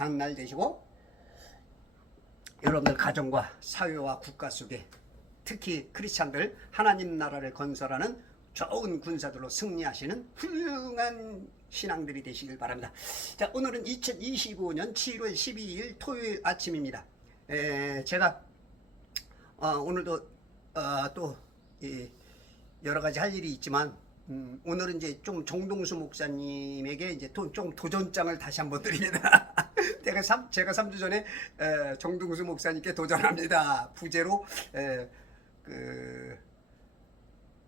행복한 날 되시고 여러분들 가정과 사회와 국가 속에 특히 크리스찬들 하나님 나라를 건설하는 좋은 군사들로 승리하시는 훌륭한 신앙들이 되시길 바랍니다. 자, 오늘은 2025년 7월 12일 토요일 아침입니다. 제가 오늘도 또 여러 가지 할 일이 있지만 오늘은 이제 좀 정동수 목사님에게 이제 좀 도전장을 다시 한번 드립니다. 제가 3주 전에 정동수 목사님께 도전합니다. 부제로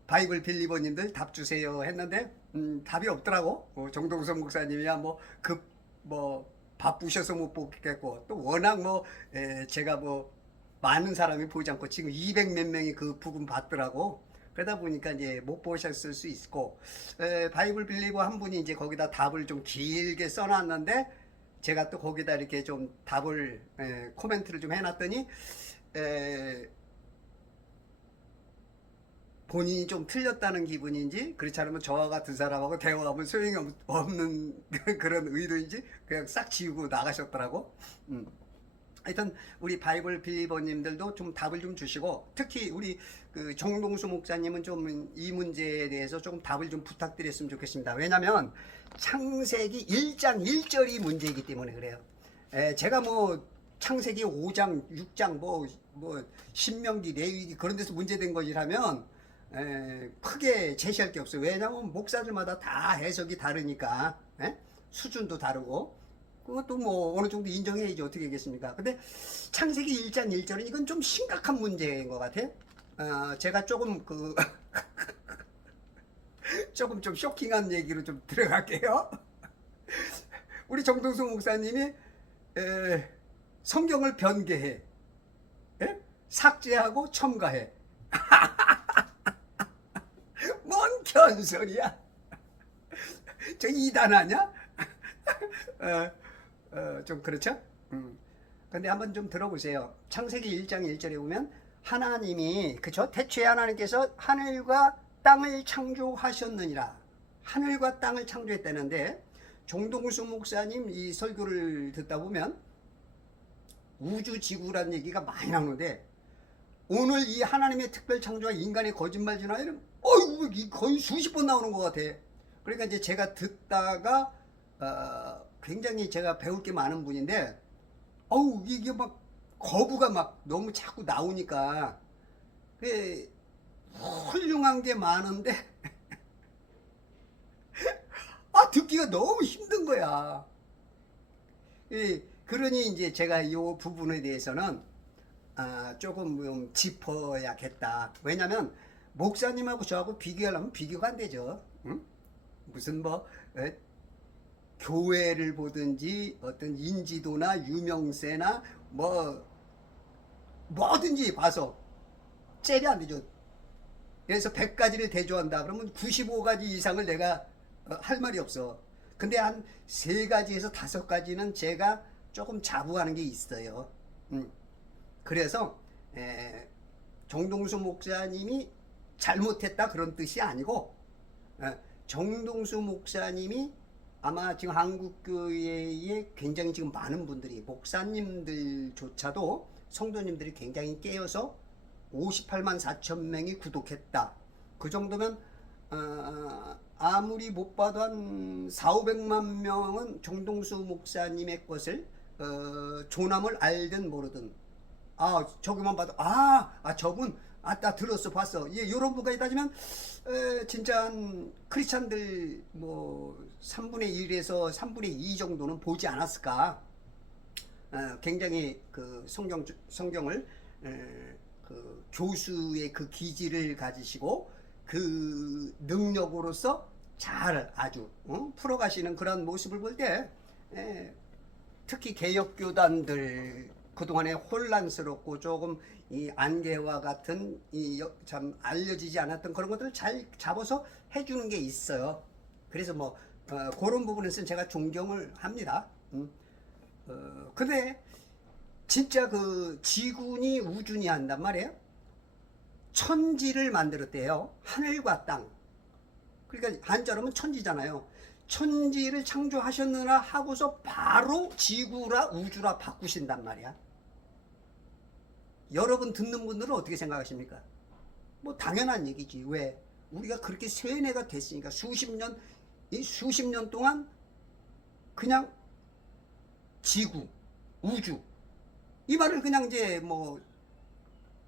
바이블 빌리버님들 답 주세요 했는데 답이 없더라고. 정동수 목사님이야 바쁘셔서 못 보겠고 또 워낙 제가 많은 사람이 보지 않고 지금 200 몇 명이 그 부금 받더라고. 그러다 보니까 이제 못 보셨을 수 있고 바이블 빌리버 한 분이 이제 거기다 답을 좀 길게 써놨는데 제가 또 거기다 이렇게 좀 답을 코멘트를 좀 해놨더니 본인이 좀 틀렸다는 기분인지 그렇지 않으면 저와 같은 사람하고 대화하면 소용이 없는 그런 의도인지 그냥 싹 지우고 나가셨더라고. 하여튼 우리 바이블 빌리버님들도 좀 답을 좀 주시고 특히 우리 그 정동수 목사님은 좀 이 문제에 대해서 조금 답을 좀 부탁드렸으면 좋겠습니다. 왜냐하면 창세기 1장 1절이 문제이기 때문에 그래요. 제가 창세기 5장 6장 신명기 레위기 그런 데서 문제된 것이라면 크게 제시할 게 없어요. 왜냐하면 목사들마다 다 해석이 다르니까 수준도 다르고 그것도 어느 정도 인정해야지 어떻게 하겠습니까. 근데 창세기 1장 1절은 이건 좀 심각한 문제인 것 같아. 제가 조금 조금 좀 쇼킹한 얘기로 좀 들어갈게요. 우리 정동수 목사님이 성경을 변개해, 삭제하고 첨가해. 뭔 견소리야? 저 이단 아냐? 좀 그렇죠? 근데 한번 좀 들어보세요. 창세기 1장 1절에 보면 하나님이 대초에 하나님께서 하늘과 땅을 창조하셨느니라. 하늘과 땅을 창조했다는데 정동수 목사님 이 설교를 듣다 보면 우주지구라는 얘기가 많이 나오는데 오늘 이 하나님의 특별 창조와 인간의 거짓말 진화에는 거의 수십 번 나오는 것 같아. 그러니까 이제 제가 듣다가 굉장히 제가 배울 게 많은 분인데 이게 거부가 너무 자꾸 나오니까 훌륭한 게 많은데 듣기가 너무 힘든 거야. 그러니 이제 제가 이 부분에 대해서는 조금 짚어야겠다. 왜냐면 목사님하고 저하고 비교하려면 비교가 안 되죠. 응? 무슨 교회를 보든지 어떤 인지도나 유명세나 뭐든지 봐서 째려 안 되죠. 그래서 100가지를 대조한다 그러면 95가지 이상을 내가 할 말이 없어. 근데 한 3가지에서 5가지는 제가 조금 자부하는 게 있어요. 그래서 정동수 목사님이 잘못했다 그런 뜻이 아니고 정동수 목사님이 아마 지금 한국교회에 굉장히 지금 많은 분들이 목사님들조차도 성도님들이 굉장히 깨어서 58만 4천 명이 구독했다. 그 정도면 아무리 못 봐도 한 4,500만 명은 정동수 목사님의 것을 조남을 알든 모르든 저기만 봐도 저분 나 들었어 봤어. 이런 부분까지 따지면 진짜 크리스찬들 3분의 1에서 3분의 2 정도는 보지 않았을까. 굉장히 그 성경을 그 교수의 그 기질을 가지시고 그 능력으로서 잘 아주 풀어가시는 그런 모습을 볼 때 특히 개혁교단들 그동안에 혼란스럽고 조금 이 안개와 같은 참 알려지지 않았던 그런 것들을 잘 잡아서 해주는 게 있어요. 그래서 그런 부분에서는 제가 존경을 합니다. 근데 진짜 그 지군이 우준이 한단 말이에요. 천지를 만들었대요. 하늘과 땅. 그러니까 한자로는 천지잖아요. 천지를 창조하셨느라 하고서 바로 지구라 우주라 바꾸신단 말이야. 여러분 듣는 분들은 어떻게 생각하십니까? 뭐 당연한 얘기지. 왜? 우리가 그렇게 세뇌가 됐으니까 수십 년 동안 그냥 지구, 우주 이 말을 그냥 이제 뭐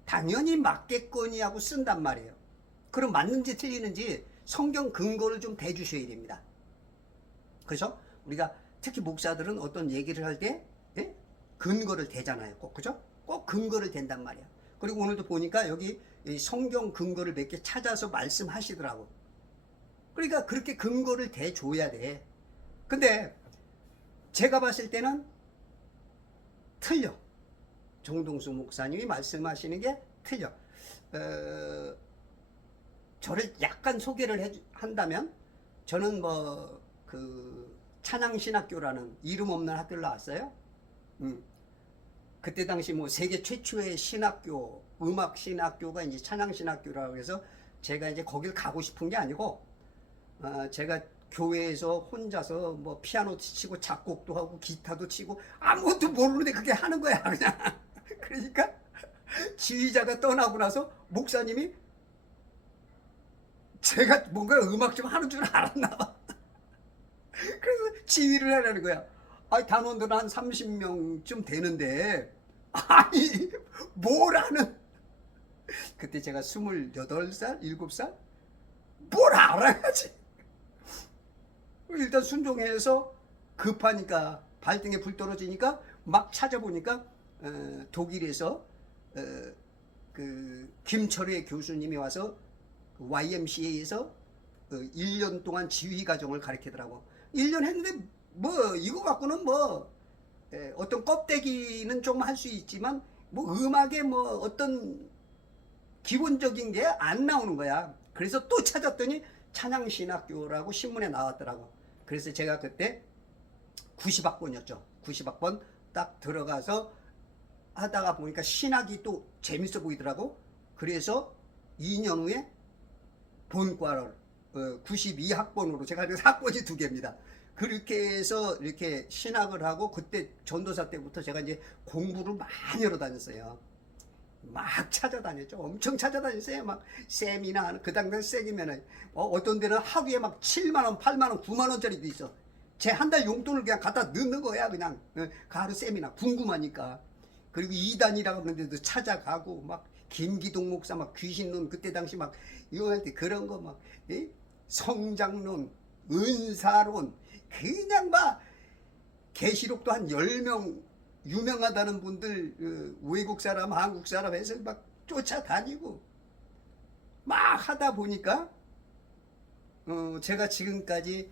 당연히 맞겠거니 하고 쓴단 말이에요. 그럼 맞는지 틀리는지 성경 근거를 좀 대주셔야 됩니다. 그래서 우리가 특히 목사들은 어떤 얘기를 할 때 근거를 대잖아요. 꼭 그죠? 꼭 근거를 댄단 말이야. 그리고 오늘도 보니까 여기 성경 근거를 몇 개 찾아서 말씀하시더라고. 그러니까 그렇게 근거를 대줘야 돼. 근데 제가 봤을 때는 틀려. 정동수 목사님이 말씀하시는 게 틀려. 저를 약간 소개를 한다면 저는 뭐 그 찬양신학교라는 이름 없는 학교를 나왔어요. 그때 당시 뭐 세계 최초의 신학교, 음악 신학교가 이제 찬양신학교라고 해서 제가 이제 거길 가고 싶은 게 아니고 제가 교회에서 혼자서 뭐 피아노 치고 작곡도 하고 기타도 치고 아무것도 모르는데 그게 하는 거야 그냥. 그러니까 지휘자가 떠나고 나서 목사님이 제가 뭔가 음악 좀 하는 줄 알았나 봐. 그래서 지휘를 하라는 거야. 아니 단원들은 한 30명쯤 되는데 아니 뭘 하는. 그때 제가 28살? 7살? 뭘 알아야지. 일단 순종해서 급하니까 발등에 불 떨어지니까 막 찾아보니까 독일에서 그 김철회 교수님이 와서 YMCA에서 1년 동안 지휘 과정을 가르치더라고. 1년 했는데 뭐 이거 갖고는 뭐 어떤 껍데기는 좀 할 수 있지만 뭐 음악에 뭐 어떤 기본적인 게 안 나오는 거야. 그래서 또 찾았더니 찬양신학교라고 신문에 나왔더라고. 그래서 제가 그때 90학번이었죠. 90학번 딱 들어가서 하다가 보니까 신학이 또 재밌어 보이더라고. 그래서 2년 후에 본과를 92학번으로 제가 그래서 학번이 2개입니다. 그렇게 해서 이렇게 신학을 하고 그때 전도사 때부터 제가 이제 공부를 많이 하러 다녔어요. 막 찾아다녔죠. 엄청 찾아다녔어요. 막 세미나 그 당시 세기면은 어떤 데는 하루에 막 7만원, 8만원, 9만원짜리도 있어. 제 한 달 용돈을 그냥 갖다 넣는 거야. 그냥 가루 세미나 궁금하니까. 그리고 이단이라고 하는 데도 찾아가고 막 김기동 목사 막 귀신론 그때 당시 막 이거 할 때 그런 거 막 성장론, 은사론 그냥 막 계시록도 한 10명 유명하다는 분들 외국 사람 한국 사람 해서 막 쫓아다니고 막 하다 보니까 제가 지금까지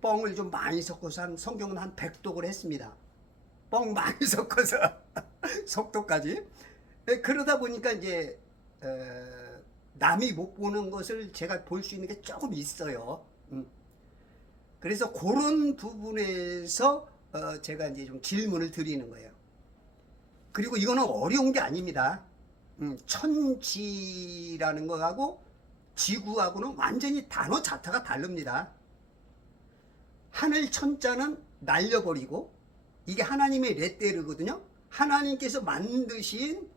뻥을 좀 많이 섞어서 한 성경은 한 100독을 했습니다. 뻥 많이 섞어서 속도까지. 그러다 보니까 이제 남이 못 보는 것을 제가 볼 수 있는 게 조금 있어요. 그래서 그런 부분에서 제가 이제 좀 질문을 드리는 거예요. 그리고 이거는 어려운 게 아닙니다. 천지라는 거하고 지구하고는 완전히 단어 자체가 다릅니다. 하늘 천자는 날려버리고 이게 하나님의 레테르거든요. 하나님께서 만드신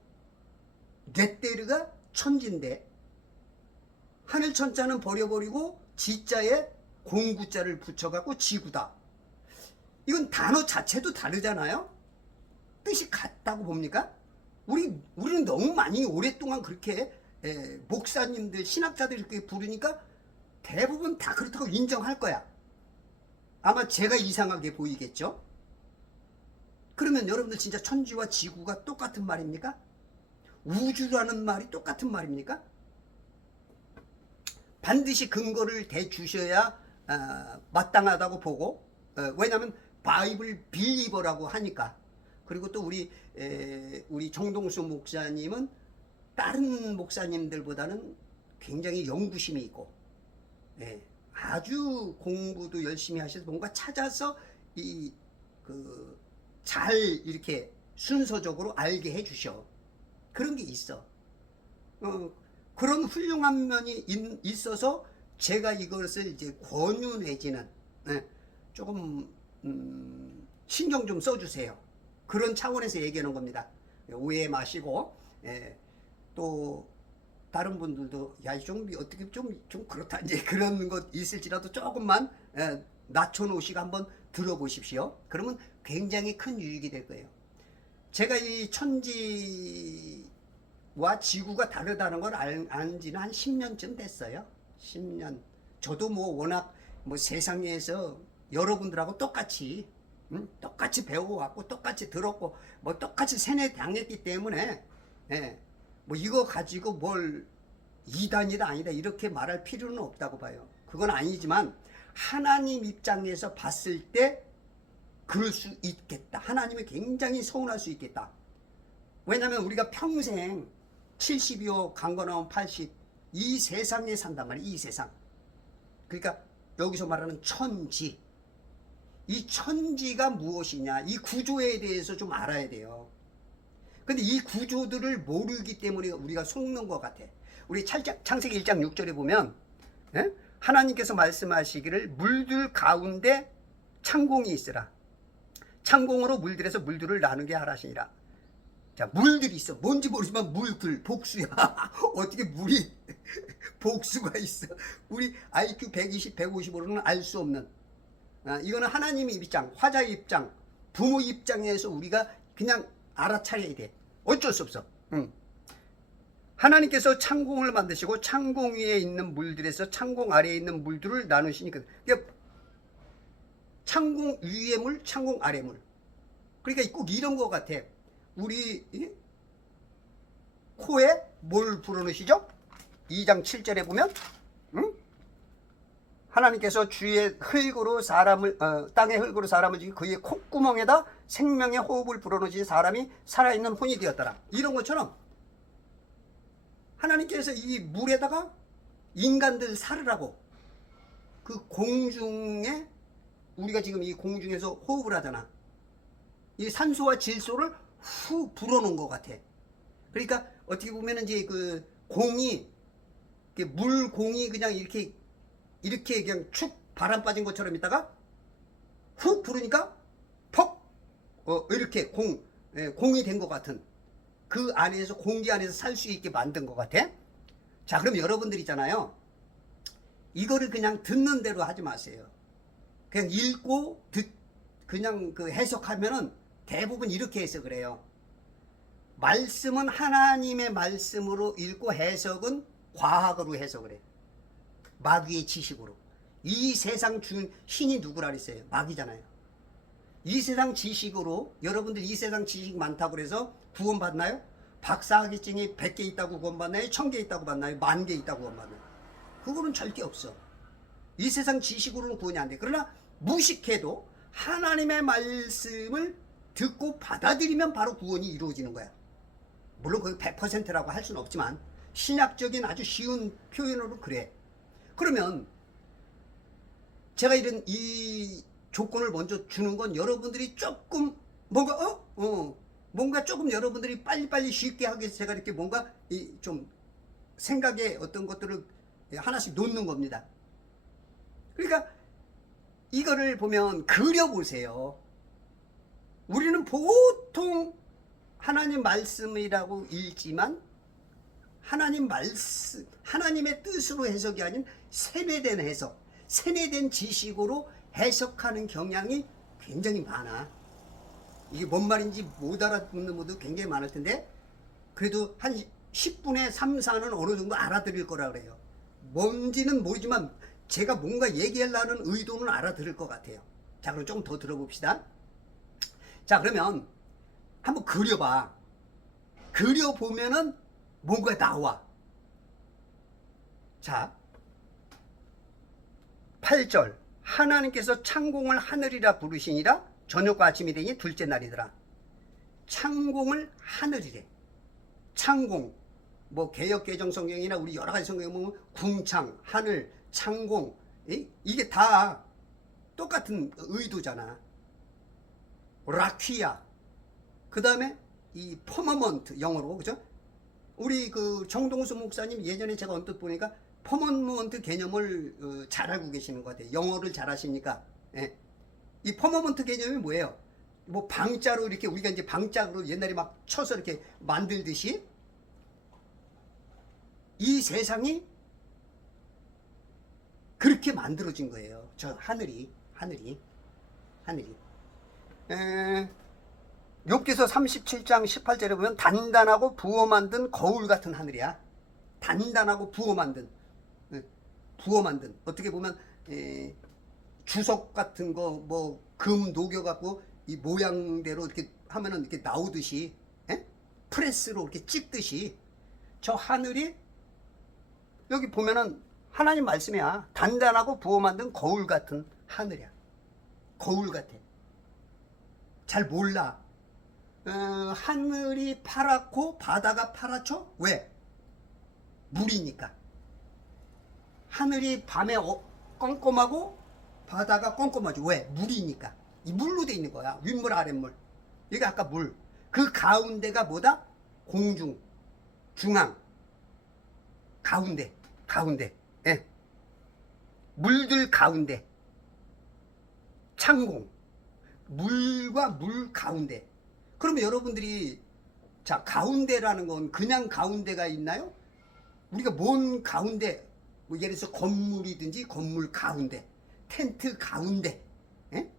레테르가 천지인데 하늘 천자는 버려버리고 지자에 공구자를 붙여갖고 지구다. 이건 단어 자체도 다르잖아요. 뜻이 같다고 봅니까? 우리는 너무 많이 오랫동안 그렇게 목사님들 신학자들 이렇게 부르니까 대부분 다 그렇다고 인정할 거야. 아마 제가 이상하게 보이겠죠? 그러면 여러분들 진짜 천지와 지구가 똑같은 말입니까? 우주라는 말이 똑같은 말입니까? 반드시 근거를 대주셔야 마땅하다고 보고 왜냐하면 바이블 빌리버라고 하니까. 그리고 또 우리 정동수 목사님은 다른 목사님들보다는 굉장히 연구심이 있고 아주 공부도 열심히 하셔서 뭔가 찾아서 잘 이렇게 순서적으로 알게 해주셔. 그런 게 있어. 그런 훌륭한 면이 있어서 제가 이것을 이제 권유 내지는 네, 조금 신경 좀 써주세요. 그런 차원에서 얘기하는 겁니다. 오해 마시고. 예, 또 다른 분들도 야, 좀 어떻게 좀 그렇다 이제 그런 것 있을지라도 조금만 낮춰놓으시고 한번 들어보십시오. 그러면 굉장히 큰 유익이 될 거예요. 제가 이 천지와 지구가 다르다는 걸 안 지는 한 10년쯤 됐어요. 10년. 저도 뭐 워낙 뭐 세상에서 여러분들하고 똑같이 똑같이 배워왔고 똑같이 들었고 뭐 똑같이 세뇌 당했기 때문에 뭐 이거 가지고 뭘 이단이다 아니다 이렇게 말할 필요는 없다고 봐요. 그건 아니지만 하나님 입장에서 봤을 때 그럴 수 있겠다. 하나님이 굉장히 서운할 수 있겠다. 왜냐하면 우리가 평생 70이요 강건하면 80 이 세상에 산단 말이에요. 이 세상. 그러니까 여기서 말하는 천지. 이 천지가 무엇이냐 이 구조에 대해서 좀 알아야 돼요. 근데 이 구조들을 모르기 때문에 우리가 속는 것 같아. 우리 창세기 1장 6절에 보면 하나님께서 말씀하시기를 물들 가운데 창공이 있으라. 창공으로 물들에서 물들을 나누게 하라시니라. 자, 물들이 있어. 뭔지 모르지만 물들, 복수야. 어떻게 물이 복수가 있어. 우리 IQ 120, 150으로는 알 수 없는. 이거는 하나님의 입장, 화자의 입장, 부모 입장에서 우리가 그냥 알아차려야 돼. 어쩔 수 없어. 하나님께서 창공을 만드시고 창공 위에 있는 물들에서 창공 아래에 있는 물들을 나누시니까 그러니까 창공 위의 물, 창공 아래 물. 그러니까 꼭 이런 것 같아. 우리 코에 뭘 불어넣으시죠? 2장 7절에 보면 하나님께서 주의 흙으로 사람을 땅의 흙으로 사람을 지기 그의 콧구멍에다 생명의 호흡을 불어넣으신 사람이 살아있는 혼이 되었더라. 이런 것처럼 하나님께서 이 물에다가 인간들 살으라고 그 공중에 우리가 지금 이 공중에서 호흡을 하잖아. 이 산소와 질소를 후 불어넣은 것 같아. 그러니까 어떻게 보면 이제 그 공이 물공이 그냥 이렇게 그냥 축 바람 빠진 것처럼 있다가 훅 부르니까 퍽 이렇게 공이 된 것 같은 그 안에서 공기 안에서 살 수 있게 만든 것 같아. 자, 그럼 여러분들 있잖아요. 이거를 그냥 듣는 대로 하지 마세요. 그냥 읽고 그냥 그 해석하면은 대부분 이렇게 해석을 해요. 말씀은 하나님의 말씀으로 읽고 해석은 과학으로 해석을 해. 마귀의 지식으로. 이 세상 신이 누구라 그랬어요? 마귀잖아요. 이 세상 지식으로 여러분들 이 세상 지식 많다고 그래서 구원받나요? 박사학위증이 100개 있다고 구원받나요? 1000개 있다고 받나요? 10,000개 있다고 구원받나요? 그거는 절대 없어. 이 세상 지식으로는 구원이 안 돼. 그러나 무식해도 하나님의 말씀을 듣고 받아들이면 바로 구원이 이루어지는 거야. 물론 그게 100%라고 할 수는 없지만 신약적인 아주 쉬운 표현으로 그래. 그러면 제가 이런 이 조건을 먼저 주는 건 여러분들이 조금 뭔가 조금 여러분들이 빨리빨리 쉽게 하기 위해서 제가 이렇게 뭔가 좀 생각에 어떤 것들을 하나씩 놓는 겁니다. 그러니까 이거를 보면 그려보세요. 우리는 보통 하나님 말씀이라고 읽지만 하나님의 뜻으로 해석이 아닌 세뇌된 해석, 세뇌된 지식으로 해석하는 경향이 굉장히 많아. 이게 뭔 말인지 못 알아듣는 분도 굉장히 많을 텐데 그래도 한 10분의 3, 4는 어느 정도 알아들을 거라 그래요. 뭔지는 모르지만 제가 뭔가 얘기하려는 의도는 알아들을 것 같아요. 자, 그럼 조금 더 들어봅시다. 자, 그러면 한번 그려봐. 그려보면은 뭔가 나와. 자, 8절. 하나님께서 창공을 하늘이라 부르시니라. 저녁과 아침이 되니 둘째 날이더라. 창공을 하늘이래. 창공. 뭐 개역개정 성경이나 우리 여러 가지 성경에 보면 궁창, 하늘, 창공. 이게 다 똑같은 의도잖아. 라퀴아. 그 다음에 이 퍼머먼트 영어로 그죠? 우리 그 정동수 목사님 예전에 제가 언뜻 보니까 퍼머먼트 개념을 잘 알고 계시는 것 같아요. 영어를 잘 하시니까 예. 이 퍼머먼트 개념이 뭐예요? 뭐 방자로 이렇게 우리가 이제 방짝으로 옛날에 막 쳐서 이렇게 만들듯이 이 세상이 그렇게 만들어진 거예요. 저 하늘이. 욥기서 37장 18절에 보면 단단하고 부어 만든 거울 같은 하늘이야. 단단하고 부어 만든 어떻게 보면 주석 같은 거 뭐 금 녹여 갖고 이 모양대로 이렇게 하면은 이렇게 나오듯이 프레스로 이렇게 찍듯이 저 하늘이 여기 보면은 하나님 말씀이야. 단단하고 부어 만든 거울 같은 하늘이야. 거울 같아. 잘 몰라. 하늘이 파랗고 바다가 파랗죠? 왜? 물이니까. 하늘이 밤에 껌껌하고 바다가 껌껌하죠. 왜? 물이니까. 이 물로 돼 있는 거야. 윗물 아랫물. 여기 아까 물. 그 가운데가 뭐다? 공중, 중앙, 가운데. 예. 물들 가운데. 창공. 물과 물 가운데. 그러면 여러분들이 자, 가운데라는 건 그냥 가운데가 있나요? 우리가 뭔 가운데, 뭐 예를 들어서 건물이든지 건물 가운데, 텐트 가운데, 예?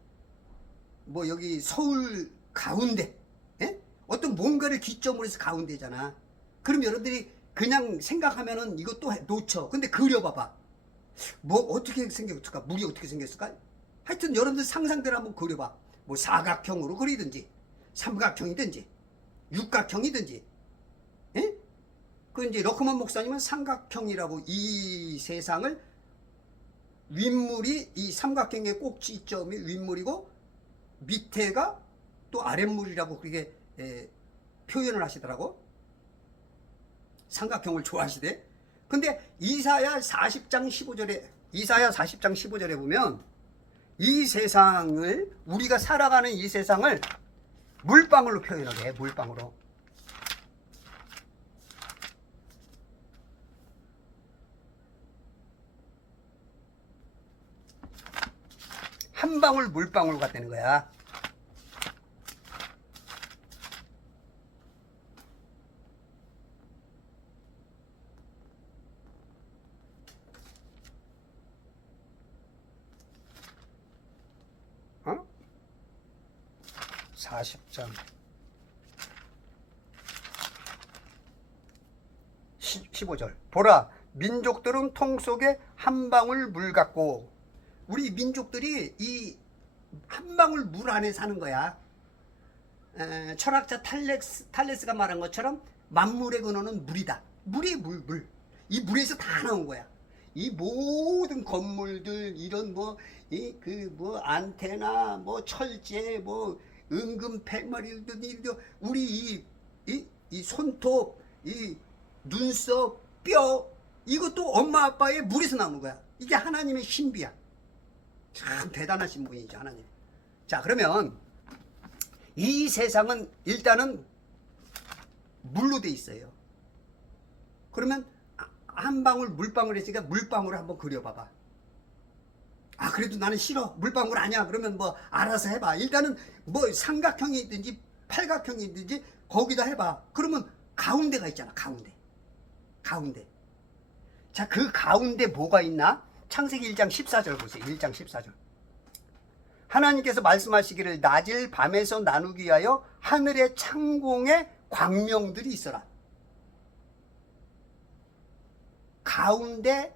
뭐 여기 서울 가운데, 예? 어떤 뭔가를 기점으로 해서 가운데잖아. 그럼 여러분들이 그냥 생각하면은 이것도 놓쳐. 근데 그려봐봐. 뭐 어떻게 생겼을까? 물이 어떻게 생겼을까? 하여튼 여러분들 상상대로 한번 그려봐. 뭐 사각형으로 그리든지 삼각형이든지 육각형이든지, 예? 그 이제 러크만 목사님은 삼각형이라고 이 세상을 윗물이 이 삼각형의 꼭지점이 윗물이고 밑에가 또 아랫물이라고 그렇게 표현을 하시더라고. 삼각형을 좋아하시대. 근데 이사야 40장 15절에 보면 이 세상을 우리가 살아가는 이 세상을 물방울로 표현을 해. 물방울로. 한 방울 물방울 같다는 거야. 어? 40장 15절. 보라, 민족들은 통 속에 한 방울 물 같고, 우리 민족들이 이 한 방울 물 안에 사는 거야. 철학자 탈레스가 말한 것처럼 만물의 근원은 물이다. 물이 물. 이 물에서 다 나온 거야. 이 모든 건물들, 이런 뭐 안테나, 뭐 철제, 뭐 은금 팽머리들, 우리 이 손톱, 이 눈썹, 뼈, 이것도 엄마 아빠의 물에서 나오는 거야. 이게 하나님의 신비야. 참 대단하신 분이죠, 하나님. 자, 그러면 이 세상은 일단은 물로 돼 있어요. 그러면 한 방울 물방울 했으니까 물방울을 한번 그려봐봐. 아, 그래도 나는 싫어, 물방울 아니야. 그러면 뭐 알아서 해봐. 일단은 뭐 삼각형이든지 팔각형이든지 거기다 해봐. 그러면 가운데가 있잖아. 가운데. 자, 그 가운데 뭐가 있나? 창세기 1장 14절 보세요. 1장 14절. 하나님께서 말씀하시기를 낮을 밤에서 나누기 위하여 하늘의 창공에 광명들이 있어라. 가운데,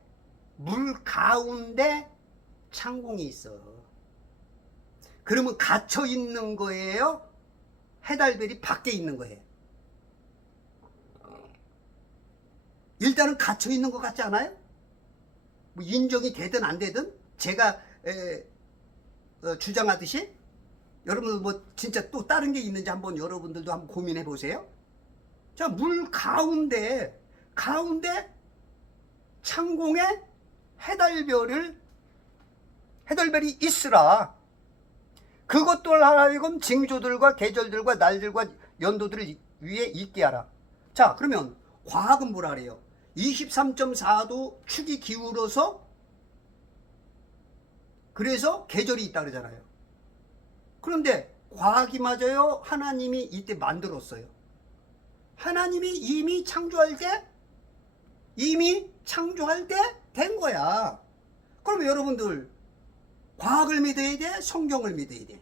물 가운데 창공이 있어. 그러면 갇혀 있는 거예요? 해달별이 밖에 있는 거예요? 일단은 갇혀 있는 것 같지 않아요? 뭐 인정이 되든 안 되든 제가 주장하듯이 여러분 뭐 진짜 또 다른 게 있는지 한번 여러분들도 한번 고민해 보세요. 자, 물 가운데 창공에 해달별이 있으라. 그것들 하여금 징조들과 계절들과 날들과 연도들을 위에 있게 하라. 자, 그러면 과학은 뭐라 그래요? 23.4도 축이 기울어서 그래서 계절이 있다 그러잖아요. 그런데 과학이 맞아요? 하나님이 이때 만들었어요? 하나님이 이미 창조할 때 된 거야. 그럼 여러분들 과학을 믿어야 돼? 성경을 믿어야 돼?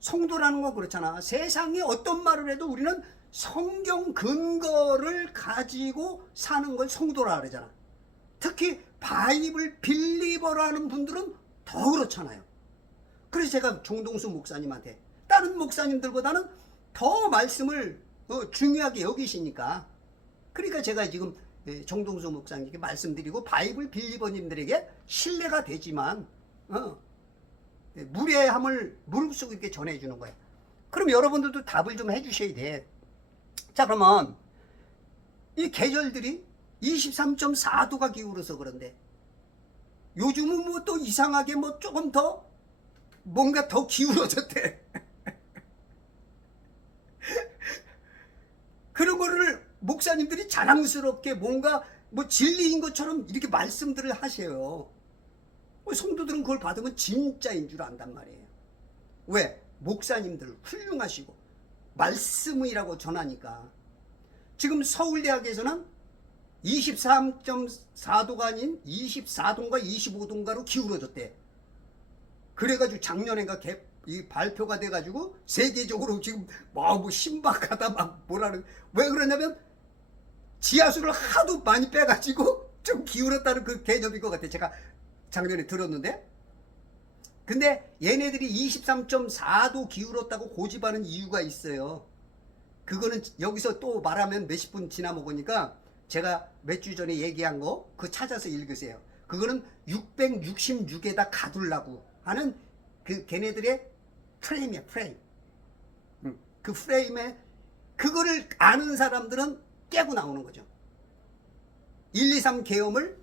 성도라는 거 그렇잖아. 세상에 어떤 말을 해도 우리는 성경 근거를 가지고 사는 걸 성도라 그러잖아. 특히 바이블 빌리버라는 분들은 더 그렇잖아요. 그래서 제가 정동수 목사님한테 다른 목사님들보다는 더 말씀을 중요하게 여기시니까, 그러니까 제가 지금 정동수 목사님께 말씀드리고 바이블 빌리버님들에게 신뢰가 되지만 무례함을 무릅쓰고 이렇게 전해주는 거예요. 그럼 여러분들도 답을 좀 해주셔야 돼. 자, 그러면 이 계절들이 23.4도가 기울어서 그런데 요즘은 뭐 또 이상하게 뭐 조금 더 뭔가 더 기울어졌대. 그런 거를 목사님들이 자랑스럽게 뭔가 뭐 진리인 것처럼 이렇게 말씀들을 하세요. 성도들은 그걸 받으면 진짜인 줄 안단 말이에요. 왜? 목사님들 훌륭하시고 말씀이라고 전하니까. 지금 서울대학에서는 23.4도가 아닌 24도인가 25도인가로 기울어졌대. 그래가지고 작년인가 이 발표가 돼가지고 세계적으로 지금 뭐 신박하다 막 뭐라는. 왜 그러냐면 지하수를 하도 많이 빼가지고 좀 기울었다는 그 개념인 것 같아. 제가 작년에 들었는데. 근데 얘네들이 23.4도 기울었다고 고집하는 이유가 있어요. 그거는 여기서 또 말하면 몇십 분 지나 먹으니까 제가 몇 주 전에 얘기한 거 그거 찾아서 읽으세요. 그거는 666에다 가두려고 하는 그 걔네들의 프레임이야, 프레임. 그 프레임에 그거를 아는 사람들은 깨고 나오는 거죠. 1, 2, 3 계엄을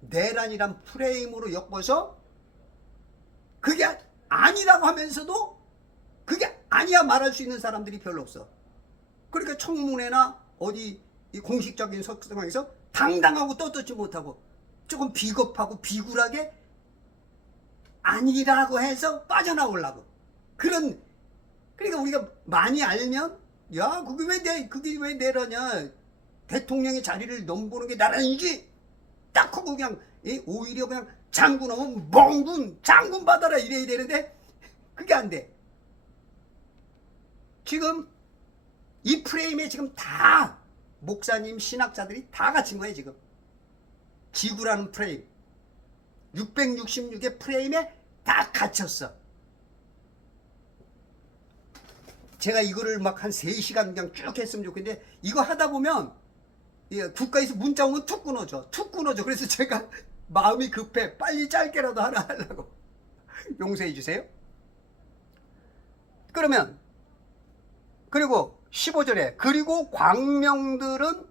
내란이란 프레임으로 엮어서 그게 아니라고 하면서도 그게 아니야 말할 수 있는 사람들이 별로 없어. 그러니까 청문회나 어디 이 공식적인 상황에서 당당하고 떳떳지 못하고 조금 비겁하고 비굴하게 아니라고 해서 빠져나오려고. 그러니까 우리가 많이 알면 야 그게 왜 내라냐, 대통령의 자리를 넘보는 게 나라인지 딱 하고 그냥 오히려 그냥 장군 오면 멍군 장군 받아라 이래야 되는데 그게 안 돼. 지금 이 프레임에 지금 다 목사님 신학자들이 다 갇힌 거예요. 지금 지구라는 프레임 666의 프레임에 다 갇혔어. 제가 이거를 막 한 3시간 그냥 쭉 했으면 좋겠는데 이거 하다 보면 국가에서 문자 오면 툭 끊어져. 그래서 제가 마음이 급해 빨리 짧게라도 하나 하려고. 용서해 주세요. 그러면 그리고 15절에 그리고 광명들은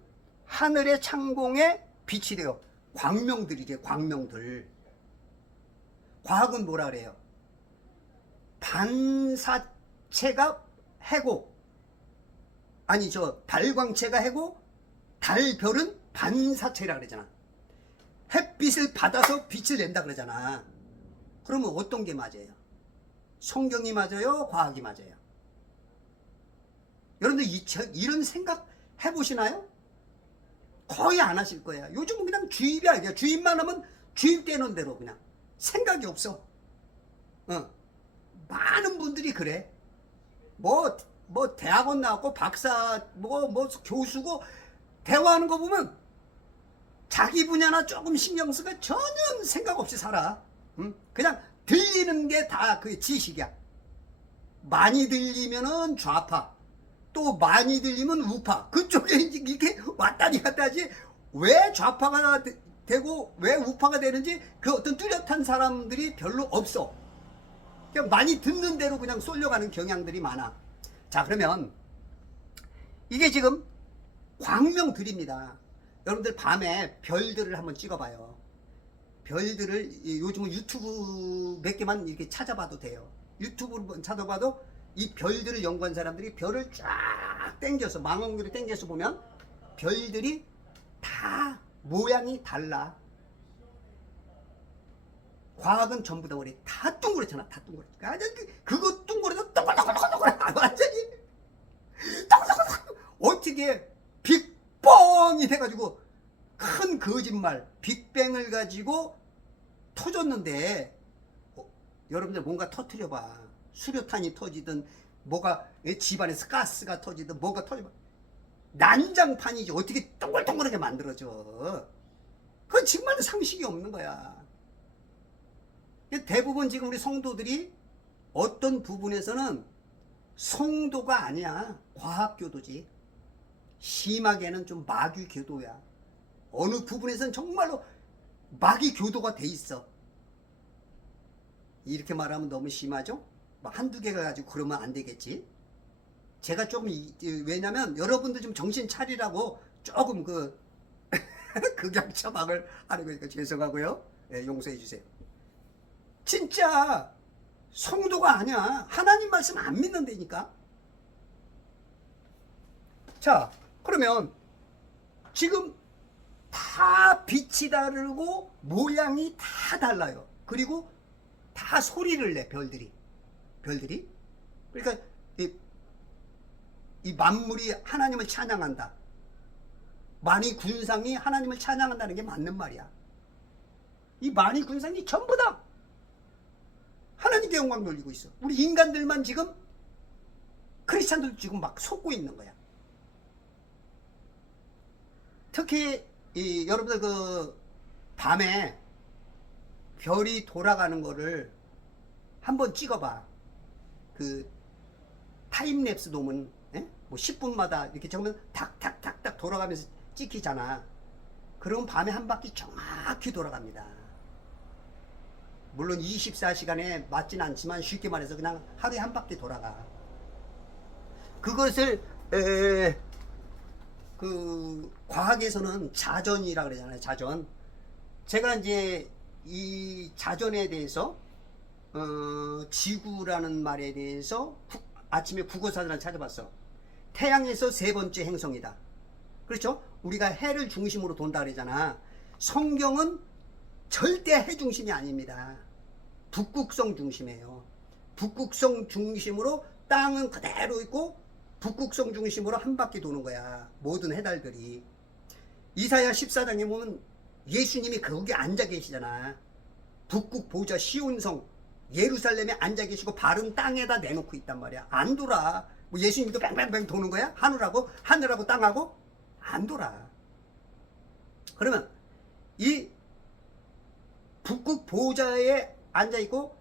하늘의 창공에 빛이 되어. 광명들이래. 광명들. 과학은 뭐라 그래요? 반사체가 해고, 아니 발광체가 해고 달별은 반사체라 그러잖아. 햇빛을 받아서 빛을 낸다 그러잖아. 그러면 어떤 게 맞아요? 성경이 맞아요? 과학이 맞아요? 여러분들 이런 생각 해보시나요? 거의 안 하실 거예요. 요즘은 그냥 주입이야. 그냥 주입만 하면 주입되는 대로 그냥 생각이 없어. 많은 분들이 그래. 뭐 대학원 나왔고 박사 뭐 교수고 대화하는 거 보면 자기 분야나 조금 신경 쓰고 전혀 생각 없이 살아. 그냥 들리는 게 다 그 지식이야. 많이 들리면은 좌파, 또 많이 들리면 우파. 그쪽에 이렇게 왔다리 갔다 하지 왜 좌파가 되고 왜 우파가 되는지 그 어떤 뚜렷한 사람들이 별로 없어. 그냥 많이 듣는 대로 그냥 쏠려가는 경향들이 많아. 자, 그러면 이게 지금 광명들입니다. 여러분들 밤에 별들을 한번 찍어봐요. 별들을 요즘은 유튜브 몇 개만 이렇게 찾아봐도 돼요. 유튜브를 찾아봐도 이 별들을 연구한 사람들이 별을 쫙 당겨서 망원경으로 당겨서 보면 별들이 다 모양이 달라. 과학은 전부 다 우리 다 둥그렇잖아. 다 둥그렇. 그거 둥그려서 동글동글동글 완전히 동글동글 어떻게 빅뻥이 돼가지고 큰 거짓말 빅뱅을 가지고 터졌는데 여러분들 뭔가 터트려봐. 수류탄이 터지든 뭐가 집안에서 가스가 터지든 뭐가 터지면 난장판이지. 어떻게 동글동글하게 만들어져. 그건 정말 상식이 없는 거야. 대부분 지금 우리 성도들이 어떤 부분에서는 성도가 아니야. 과학교도지. 심하게는 좀 마귀교도야. 어느 부분에서는 정말로 마귀교도가 돼 있어. 이렇게 말하면 너무 심하죠? 뭐 한두 개가 가지고 그러면 안 되겠지. 제가 조금 왜냐면 여러분들 좀 정신 차리라고 조금 극약 처방을 하는 거니까 죄송하고요. 네, 용서해 주세요. 진짜 성도가 아니야. 하나님 말씀 안 믿는다니까. 자, 그러면 지금 다 빛이 다르고 모양이 다 달라요. 그리고 다 소리를 내. 별들이 그러니까 이 만물이 하나님을 찬양한다. 만이 군상이 하나님을 찬양한다는 게 맞는 말이야. 이 만이 군상이 전부 다 하나님께 영광 돌리고 있어. 우리 인간들만 지금 크리스찬들 지금 막 속고 있는 거야. 특히 여러분들 밤에 별이 돌아가는 거를 한번 찍어봐. 타임랩스 놓으면 뭐 10분마다 이렇게 적으면 탁탁탁탁 돌아가면서 찍히잖아. 그럼 밤에 한 바퀴 정확히 돌아갑니다. 물론 24시간에 맞진 않지만 쉽게 말해서 그냥 하루에 한 바퀴 돌아가. 그것을 과학에서는 자전이라고 그러잖아요. 자전. 제가 이제 이 자전에 대해서 지구라는 말에 대해서 아침에 국어사전을 찾아봤어. 태양에서 세 번째 행성이다. 그렇죠? 우리가 해를 중심으로 돈다 그러잖아. 성경은 절대 해 중심이 아닙니다. 북극성 중심이에요. 북극성 중심으로 땅은 그대로 있고 북극성 중심으로 한 바퀴 도는 거야. 모든 해달들이. 이사야 14장에 보면 예수님이 거기 앉아 계시잖아. 북극 보좌 시온성 예루살렘에 앉아 계시고 발은 땅에다 내놓고 있단 말이야. 안 돌아. 뭐 예수님도 뺑뺑뺑 도는 거야? 하늘하고 땅하고 안 돌아. 그러면 이 북극 보좌에 앉아 있고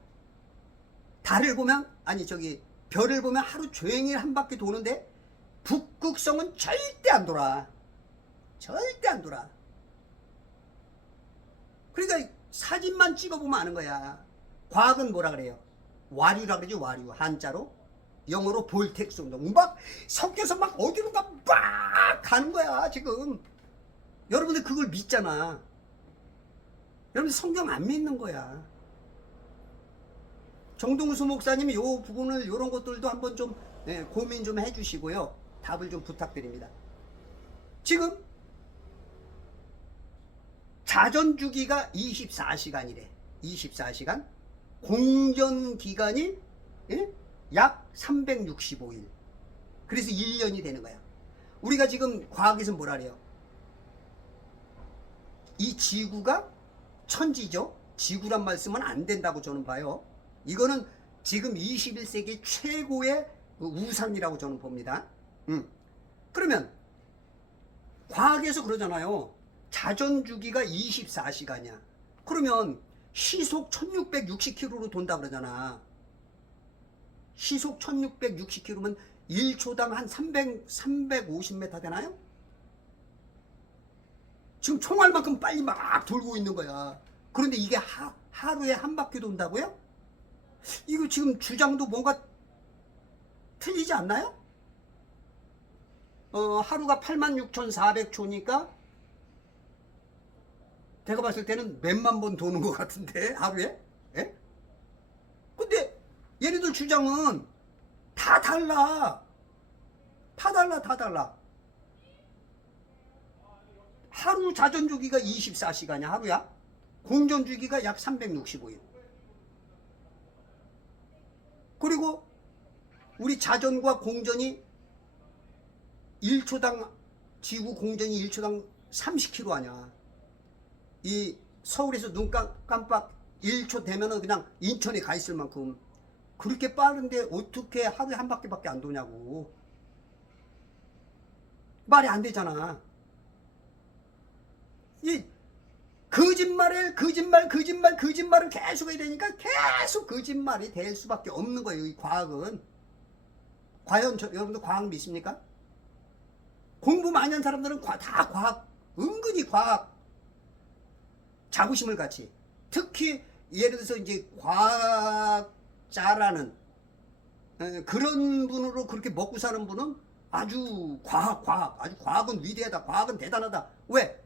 달을 보면 별을 보면 하루 종일 한 바퀴 도는데 북극성은 절대 안 돌아. 절대 안 돌아. 그러니까 사진만 찍어보면 아는 거야. 과학은 뭐라 그래요? 와류라 그러지. 와류. 한자로. 영어로 볼텍스 운동. 막 섞여서 막 어디론가 막 가는 거야 지금. 여러분들 그걸 믿잖아. 여러분들 성경 안 믿는 거야. 정동수 목사님이 요 부분을 요런 것들도 한번 좀 고민 좀 해주시고요. 답을 좀 부탁드립니다. 지금 자전 주기가 24시간이래. 24시간. 공전 기간이 약 365일. 그래서 1년이 되는 거야. 우리가 지금 과학에서 뭐라 그래요? 이 지구가 천지죠. 지구란 말씀은 안 된다고 저는 봐요. 이거는 지금 21세기 최고의 우상이라고 저는 봅니다. 그러면 과학에서 그러잖아요. 자전 주기가 24시간이야. 그러면 시속 1660km로 돈다 그러잖아. 시속 1660km면 1초당 한 350m 되나요? 지금 총알만큼 빨리 막 돌고 있는 거야. 그런데 이게 하루에 한 바퀴 돈다고요? 이거 지금 주장도 뭔가 틀리지 않나요? 하루가 86,400초니까 제가 봤을 때는 몇만 번 도는 것 같은데 하루에? 예? 근데 얘네들 주장은 다 달라. 다 달라. 하루 자전 주기가 24시간이야 하루야? 공전 주기가 약 365일. 그리고 우리 자전과 공전이 1초당, 지구 공전이 1초당 30km 아니야. 이 서울에서 눈 깜빡 1초 되면은 그냥 인천에 가 있을 만큼 그렇게 빠른데 어떻게 하루에 한 바퀴밖에 안 도냐고. 말이 안 되잖아. 이 거짓말을 계속 해야 되니까 계속 거짓말이 될 수밖에 없는 거예요. 이 과학은. 과연 여러분들 과학 믿습니까? 공부 많이 한 사람들은 다 과학, 은근히 과학 자부심을 갖지. 특히 예를 들어서 이제 과학자라는 그런 분으로 그렇게 먹고 사는 분은 아주 아주 과학은 위대하다, 과학은 대단하다. 왜?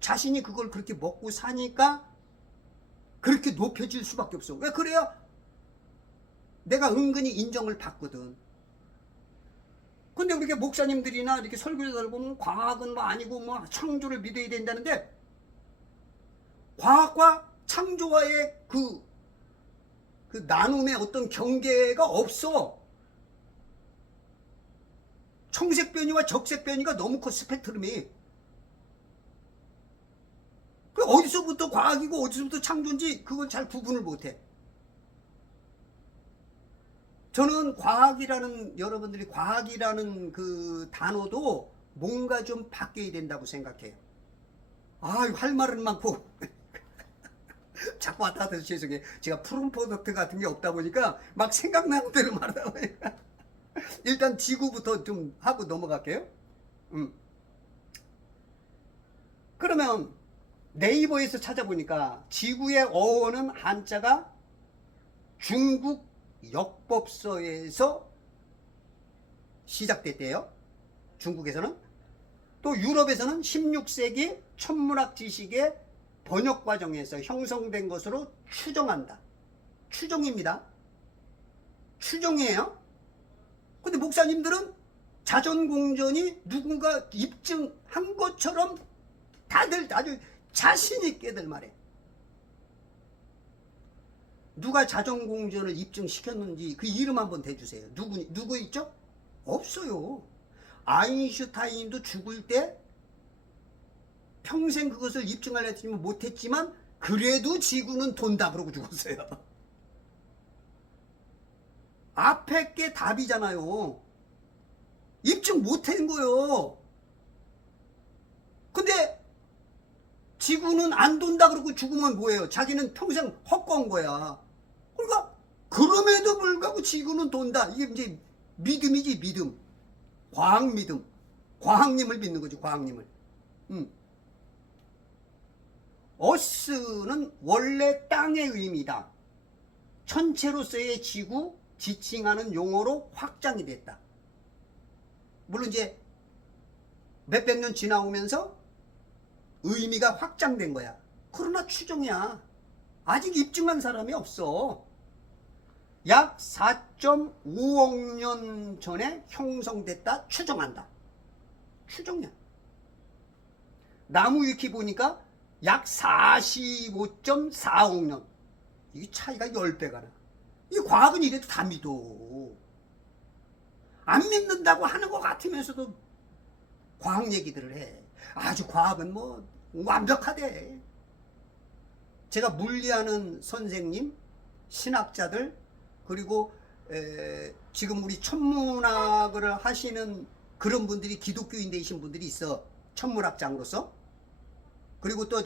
자신이 그걸 그렇게 먹고 사니까 그렇게 높여질 수밖에 없어. 왜 그래요? 내가 은근히 인정을 받거든. 근데 우리 목사님들이나 이렇게 설교자들 보면 과학은 뭐 아니고 뭐 창조를 믿어야 된다는데, 과학과 창조와의 그 나눔의 어떤 경계가 없어. 청색변이와 적색변이가 너무 커, 스펙트럼이. 그 어디서부터 과학이고 어디서부터 창조인지 그걸 잘 구분을 못해. 저는 여러분들이 과학이라는 그 단어도 뭔가 좀 바뀌어야 된다고 생각해요. 할 말은 많고 자꾸 왔다 갔다 해서 죄송해요. 제가 푸른 프로덕트 같은 게 없다 보니까 막 생각나는 대로 말하다 보니까 일단 지구부터 좀 하고 넘어갈게요. 그러면 네이버에서 찾아보니까 지구의 어원은 한자가 중국 역법서에서 시작됐대요. 중국에서는. 또 유럽에서는 16세기 천문학 지식의 번역 과정에서 형성된 것으로 추정한다. 추정입니다. 추정이에요. 근데 목사님들은 자전공전이 누군가 입증한 것처럼 다들 아주 자신 있게들 말해. 누가 자전공전을 입증시켰는지 그 이름 한번 대주세요. 누구 있죠? 없어요. 아인슈타인도 죽을 때 평생 그것을 입증하려 했지만 못했지만 그래도 지구는 돈다 그러고 죽었어요. 앞에 게 답이잖아요. 입증 못한 거요. 근데 지구는 안 돈다 그러고 죽으면 뭐예요? 자기는 평생 헛건 거야. 그러니까 그럼에도 불구하고 지구는 돈다. 이게 이제 믿음이지, 믿음. 과학 믿음. 과학님을 믿는 거지, 과학님을. 어스는 원래 땅의 의미다. 천체로서의 지구 지칭하는 용어로 확장이 됐다. 물론 이제 몇백 년 지나오면서 의미가 확장된 거야. 그러나 추정이야. 아직 입증한 사람이 없어. 약 4.5억 년 전에 형성됐다 추정한다. 추정이야. 나무 위키 보니까 약 45.4억 년. 이게 차이가 10배가 나. 이 과학은 이래도 다 믿어. 안 믿는다고 하는 것 같으면서도 과학 얘기들을 해. 아주 과학은 뭐 완벽하대. 제가 물리하는 선생님, 신학자들, 그리고 지금 우리 천문학을 하시는 그런 분들이 기독교인 되신 분들이 있어. 천문학장으로서. 그리고 또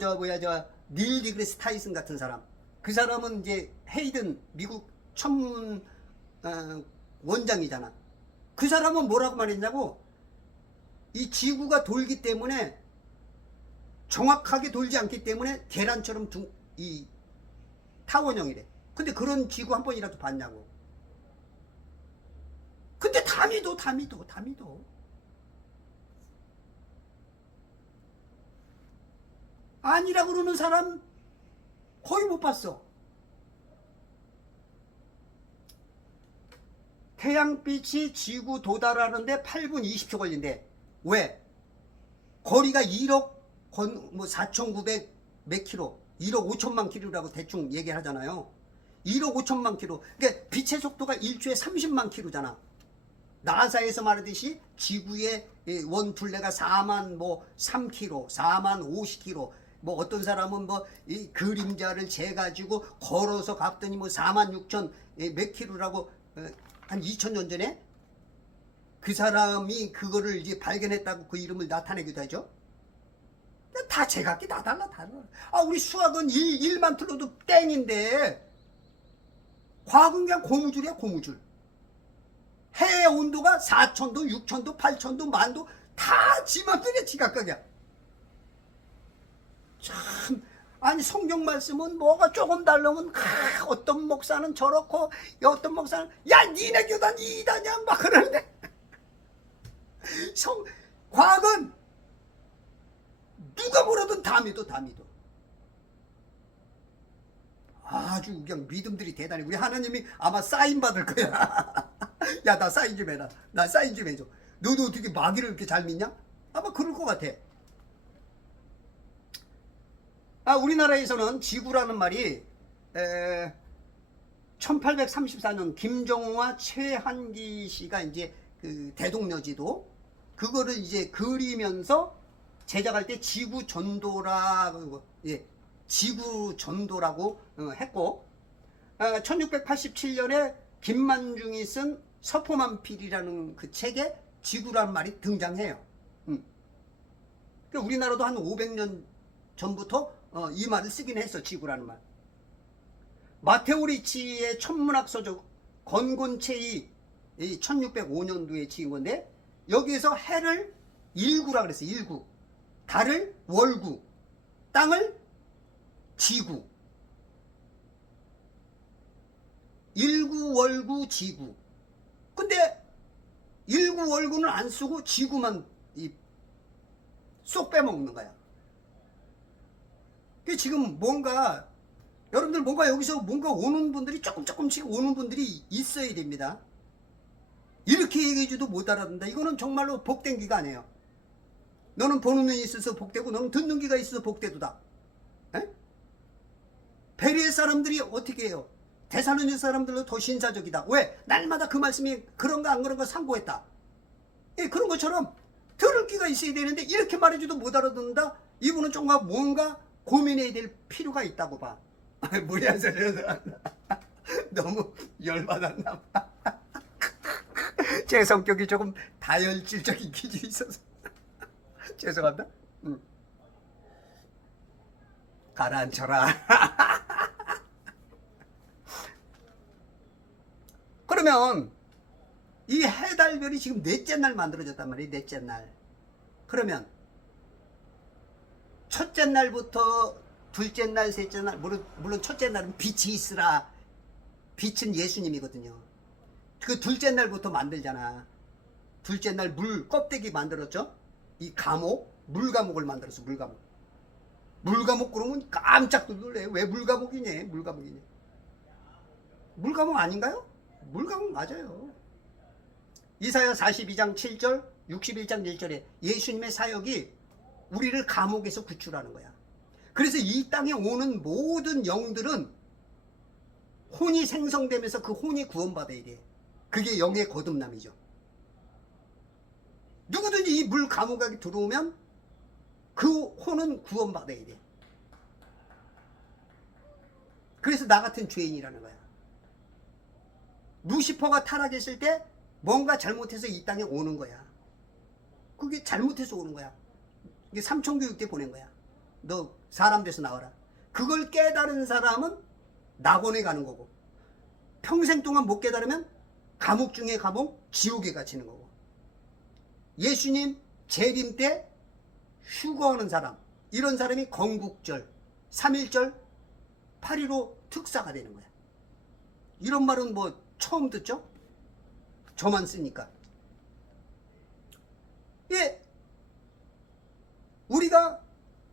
닐 디그레스 타이슨 같은 사람. 그 사람은 이제 헤이든 미국 천문 원장이잖아. 그 사람은 뭐라고 말했냐고, 이 지구가 돌기 때문에 정확하게 돌지 않기 때문에 계란처럼 이 타원형이래. 근데 그런 지구 한 번이라도 봤냐고. 근데 다 믿어. 아니라고 그러는 사람 거의 못 봤어. 태양빛이 지구 도달하는데 8분 20초 걸린대. 왜? 거리가 1억 4,900 몇 킬로, 1억 5천만 킬로라고 대충 얘기하잖아요. 1억 5천만 킬로. 그러니까 빛의 속도가 1초에 30만 킬로잖아. 나사에서 말하듯이 지구의 원둘레가 4만 뭐 3km, 4만 50km, 뭐 어떤 사람은 뭐 이 그림자를 재가지고 걸어서 갔더니 뭐 4만 6천 몇 킬로라고 한 2000년 전에 그 사람이 그거를 이제 발견했다고 그 이름을 나타내기도 하죠. 다 제각기 다 달라. 아, 우리 수학은 1만 틀어도 땡인데 과학은 그냥 고무줄이야, 고무줄. 해의 온도가 4천도, 6천도, 8천도, 만도 다 지맘대로 지각각이야. 참, 아니 성경 말씀은 뭐가 조금 다르면 어떤 목사는 저렇고 어떤 목사는 야 니네 교단 이다냐 막 그러는데 과학은 누가 뭐라든 다 믿어. 아주 그냥 믿음들이 대단해. 우리 하나님이 아마 사인 받을 거야. 야, 나 사인 좀 해라. 나 사인 좀 해줘. 너도 어떻게 마귀를 이렇게 잘 믿냐? 아마 그럴 것 같아. 아, 우리나라에서는 지구라는 말이 1834년 김정호와 최한기 씨가 이제 그 대동여지도 그거를 이제 그리면서 제작할 때 지구 전도라고, 예, 지구 전도라고 했고, 1687년에 김만중이 쓴 서포만필이라는 그 책에 지구라는 말이 등장해요. 그러니까 우리나라도 한 500년 전부터 이 말을 쓰긴 했어, 지구라는 말. 마테오 리치의 천문학서적 건곤체이 1605년도에 지은 건데, 여기에서 해를 일구라 그랬어요. 일구. 달을 월구, 땅을 지구. 일구, 월구, 지구. 근데 일구, 월구는 안 쓰고 지구만 쏙 빼먹는 거야. 지금 뭔가 여러분들 뭔가 여기서 뭔가 오는 분들이 조금씩 오는 분들이 있어야 됩니다. 이렇게 얘기해줘도 못 알아듣는다. 이거는 정말로 복된 기가 아니에요. 너는 보는 눈이 있어서 복되고 너는 듣는 귀가 있어서 복되도다. 에? 베레의 사람들이 어떻게 해요? 데살로니가 사람들도 더 신사적이다. 왜? 날마다 그 말씀이 그런가 안 그런가 상고했다. 예, 그런 것처럼 들을 귀가 있어야 되는데 이렇게 말해줘도 못 알아듣는다. 이분은 좀 뭔가 고민해야 될 필요가 있다고 봐. 무리한 소리를 너무 열받았나 봐. 제 성격이 조금 다혈질적인 기질이 있어서 죄송합니다. 가라앉혀라. 그러면 이 해달별이 지금 넷째 날 만들어졌단 말이에요. 넷째 날. 그러면 첫째 날부터 둘째 날, 셋째 날, 물론 첫째 날은 빛이 있으라. 빛은 예수님이거든요. 그 둘째 날부터 만들잖아. 둘째 날 물 껍데기 만들었죠. 이 감옥, 물감옥을 만들었어. 물감옥 그러면 깜짝 놀래. 왜 물감옥이냐? 물감옥 아닌가요? 물감옥 맞아요. 이사야 42장 7절, 61장 1절에 예수님의 사역이 우리를 감옥에서 구출하는 거야. 그래서 이 땅에 오는 모든 영들은 혼이 생성되면서 그 혼이 구원받아야 돼. 그게 영의 거듭남이죠. 누구든지 이 물 감옥에 들어오면 그 혼은 구원받아야 돼. 그래서 나 같은 죄인이라는 거야. 루시퍼가 타락했을 때 뭔가 잘못해서 이 땅에 오는 거야. 그게 잘못해서 오는 거야. 이게 삼천교육 때 보낸 거야. 너 사람 돼서 나와라. 그걸 깨달은 사람은 낙원에 가는 거고, 평생 동안 못 깨달으면 감옥 중에 감옥, 지옥에 갇히는 거고. 예수님 재림 때 휴거하는 사람, 이런 사람이 건국절, 3.1절, 8.15 특사가 되는 거야. 이런 말은 뭐 처음 듣죠? 저만 쓰니까. 예, 우리가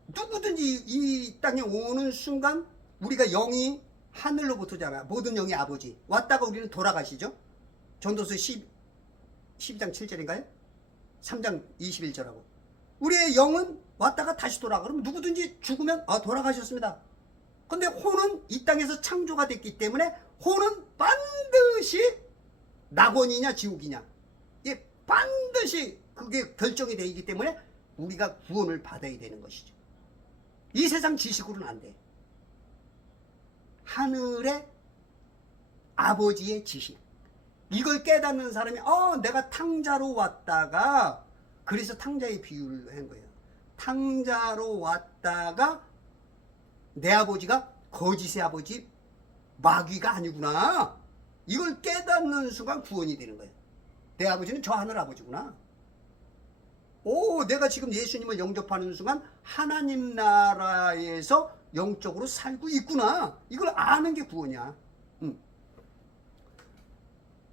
누구든지 이 땅에 오는 순간 우리가 영이 하늘로부터잖아. 모든 영이 아버지. 왔다가 우리는 돌아가시죠. 전도서 12장 7절인가요? 3장 21절하고. 우리의 영은 왔다가 다시 돌아가. 그럼 누구든지 죽으면 돌아가셨습니다. 근데 호는 이 땅에서 창조가 됐기 때문에 호는 반드시 낙원이냐 지옥이냐, 이게 반드시 그게 결정이 되기 때문에 우리가 구원을 받아야 되는 것이죠. 이 세상 지식으로는 안 돼. 하늘의 아버지의 지식, 이걸 깨닫는 사람이 내가 탕자로 왔다가, 그래서 탕자의 비유를 한 거예요. 탕자로 왔다가 내 아버지가 거짓의 아버지 마귀가 아니구나, 이걸 깨닫는 순간 구원이 되는 거예요. 내 아버지는 저 하늘 아버지구나. 내가 지금 예수님을 영접하는 순간 하나님 나라에서 영적으로 살고 있구나, 이걸 아는 게 구원이야.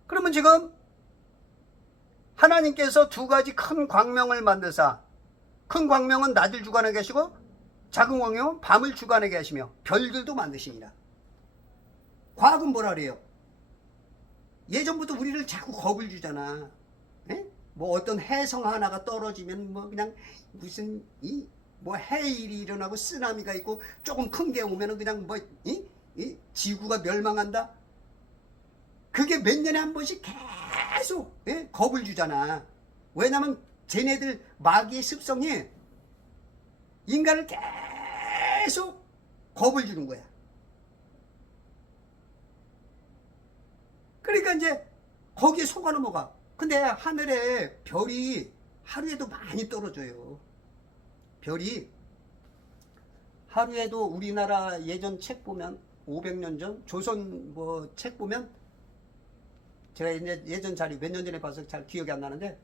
그러면 지금 하나님께서 두 가지 큰 광명을 만드사, 큰 광명은 낮을 주관하게 계시고 작은 광명은 밤을 주관하게 하시며 별들도 만드시니라. 과학은 뭐라 그래요? 예전부터 우리를 자꾸 겁을 주잖아. 에? 뭐 어떤 해성 하나가 떨어지면 뭐 그냥 무슨 뭐 해일이 일어나고 쓰나미가 있고 조금 큰 게 오면은 그냥 뭐 지구가 멸망한다. 그게 몇 년에 한 번씩 계속 겁을 주잖아. 왜냐면 쟤네들 마귀의 습성이 인간을 계속 겁을 주는 거야. 그러니까 이제 거기에 속아 넘어가. 근데 하늘에 별이 하루에도 많이 떨어져요. 별이 하루에도, 우리나라 예전 책 보면 500년 전 조선 뭐 책 보면, 제가 이제 예전 자료 몇 년 전에 봐서 잘 기억이 안 나는데,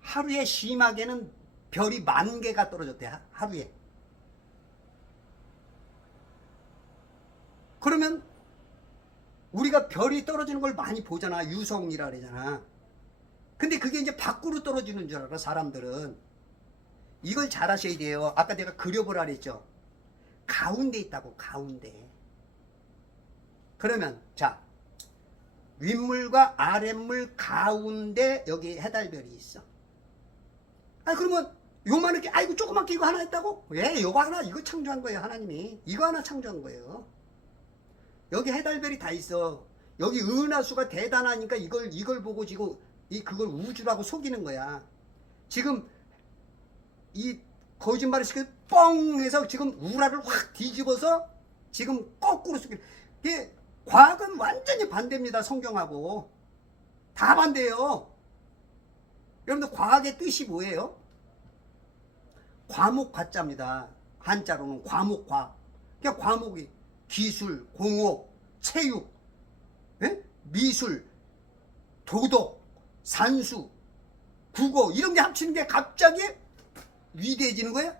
하루에 심하게는 별이 10,000개가 떨어졌대. 하루에. 그러면 우리가 별이 떨어지는 걸 많이 보잖아. 유성이라 그러잖아. 근데 그게 이제 밖으로 떨어지는 줄 알아, 사람들은. 이걸 잘 하셔야 돼요. 아까 내가 그려보라 그랬죠. 가운데 있다고, 가운데. 그러면 자, 윗물과 아랫물 가운데 여기 해달별이 있어. 그러면 요만하게, 아이고 조그맣게 이거 하나 했다고? 왜? 요거 하나, 이거 창조한 거예요, 하나님이. 이거 하나 창조한 거예요. 여기 해달별이 다 있어. 여기 은하수가 대단하니까 이걸 보고 지금 그걸 우주라고 속이는 거야. 지금 이 거짓말을 시켜 뻥 해서 지금 우라를 확 뒤집어서 지금 거꾸로 속이는. 이게 과학은 완전히 반대입니다. 성경하고 다 반대예요. 여러분들, 과학의 뜻이 뭐예요? 과목과자입니다. 한자로는 과목과. 그러니까 과목이 기술, 공업, 체육, 미술, 도덕, 산수, 국어, 이런 게 합치는 게 갑자기 위대해지는 거야?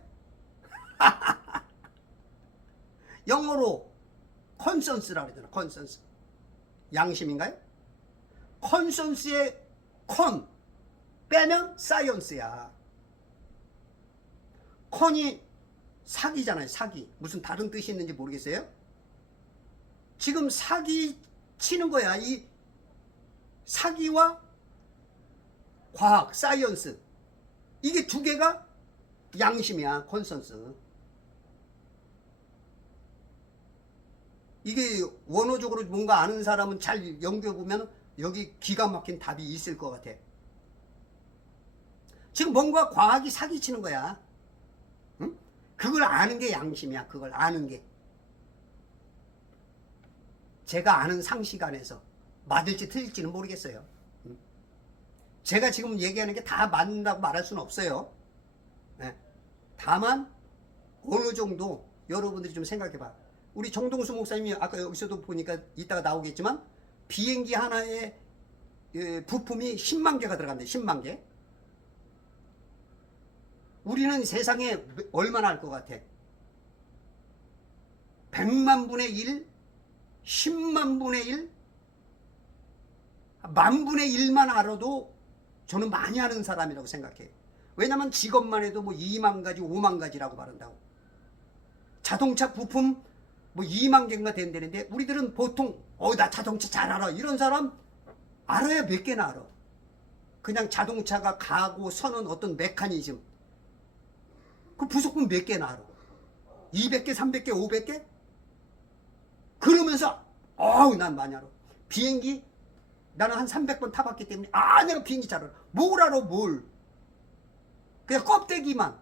영어로 컨센서스라고 그러잖아. 컨센서. 양심인가요? 컨센서스의 컨 빼면 사이언스야. 컨이 사기잖아요. 사기. 무슨 다른 뜻이 있는지 모르겠어요? 지금 사기 치는 거야. 이 사기와 과학, 사이언스, 이게 두 개가 양심이야. 컨센서스. 이게 원어적으로 뭔가 아는 사람은 잘 연구해보면 여기 기가 막힌 답이 있을 것 같아. 지금 뭔가 과학이 사기치는 거야. 응? 그걸 아는 게 양심이야. 그걸 아는 게. 제가 아는 상식 안에서 맞을지 틀릴지는 모르겠어요. 응? 제가 지금 얘기하는 게 다 맞는다고 말할 수는 없어요. 네. 다만 어느 정도 여러분들이 좀 생각해봐. 우리 정동수 목사님이 아까 여기서도 보니까 이따가 나오겠지만 비행기 하나에 부품이 10만 개가 들어간대. 10만 개. 우리는 세상에 얼마나 할 것 같아? 100만 분의 1, 10만 분의 1, 만 분의 1만 알아도 저는 많이 아는 사람이라고 생각해요. 왜냐면 직업만 해도 뭐 2만 가지, 5만 가지라고 말한다고. 자동차 부품 뭐 2만 개인가 된다는데, 우리들은 보통 나 자동차 잘 알아, 이런 사람 알아야 몇 개나 알아. 그냥 자동차가 가고 서는 어떤 메커니즘, 그 부속품 몇 개나 알아. 200개, 300개, 500개? 그러면서 어우 난 많이 알아. 비행기 나는 한 300번 타봤기 때문에 내가 비행기 잘 알아. 뭘 알아 뭘. 그냥 껍데기만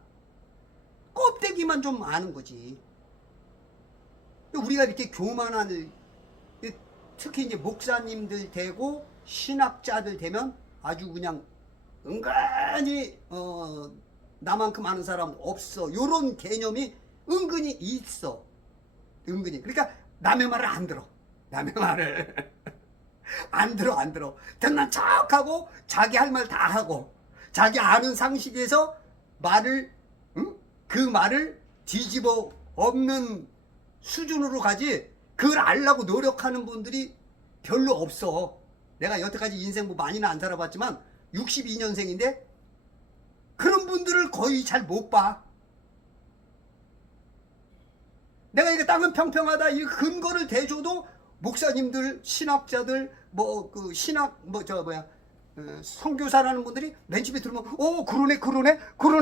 좀 아는 거지. 우리가 이렇게 교만한, 특히 이제 목사님들 되고 신학자들 되면 아주 그냥 은근히 나만큼 아는 사람 없어, 요런 개념이 은근히 있어. 은근히. 그러니까 남의 말을 안 들어. 남의 말을 안 들어. 듣는 척하고 자기 할 말 다 하고 자기 아는 상식에서 말을, 그 말을 뒤집어 엎는 수준으로 가지, 그걸 알려고 노력하는 분들이 별로 없어. 내가 여태까지 인생 뭐 많이는 안 살아봤지만 62년생인데 그런 분들을 거의 잘 못 봐. 내가 이게 땅은 평평하다 이 근거를 대줘도 목사님들, 신학자들, 선교사라는 분들이 맨 처음에 들으면 그러네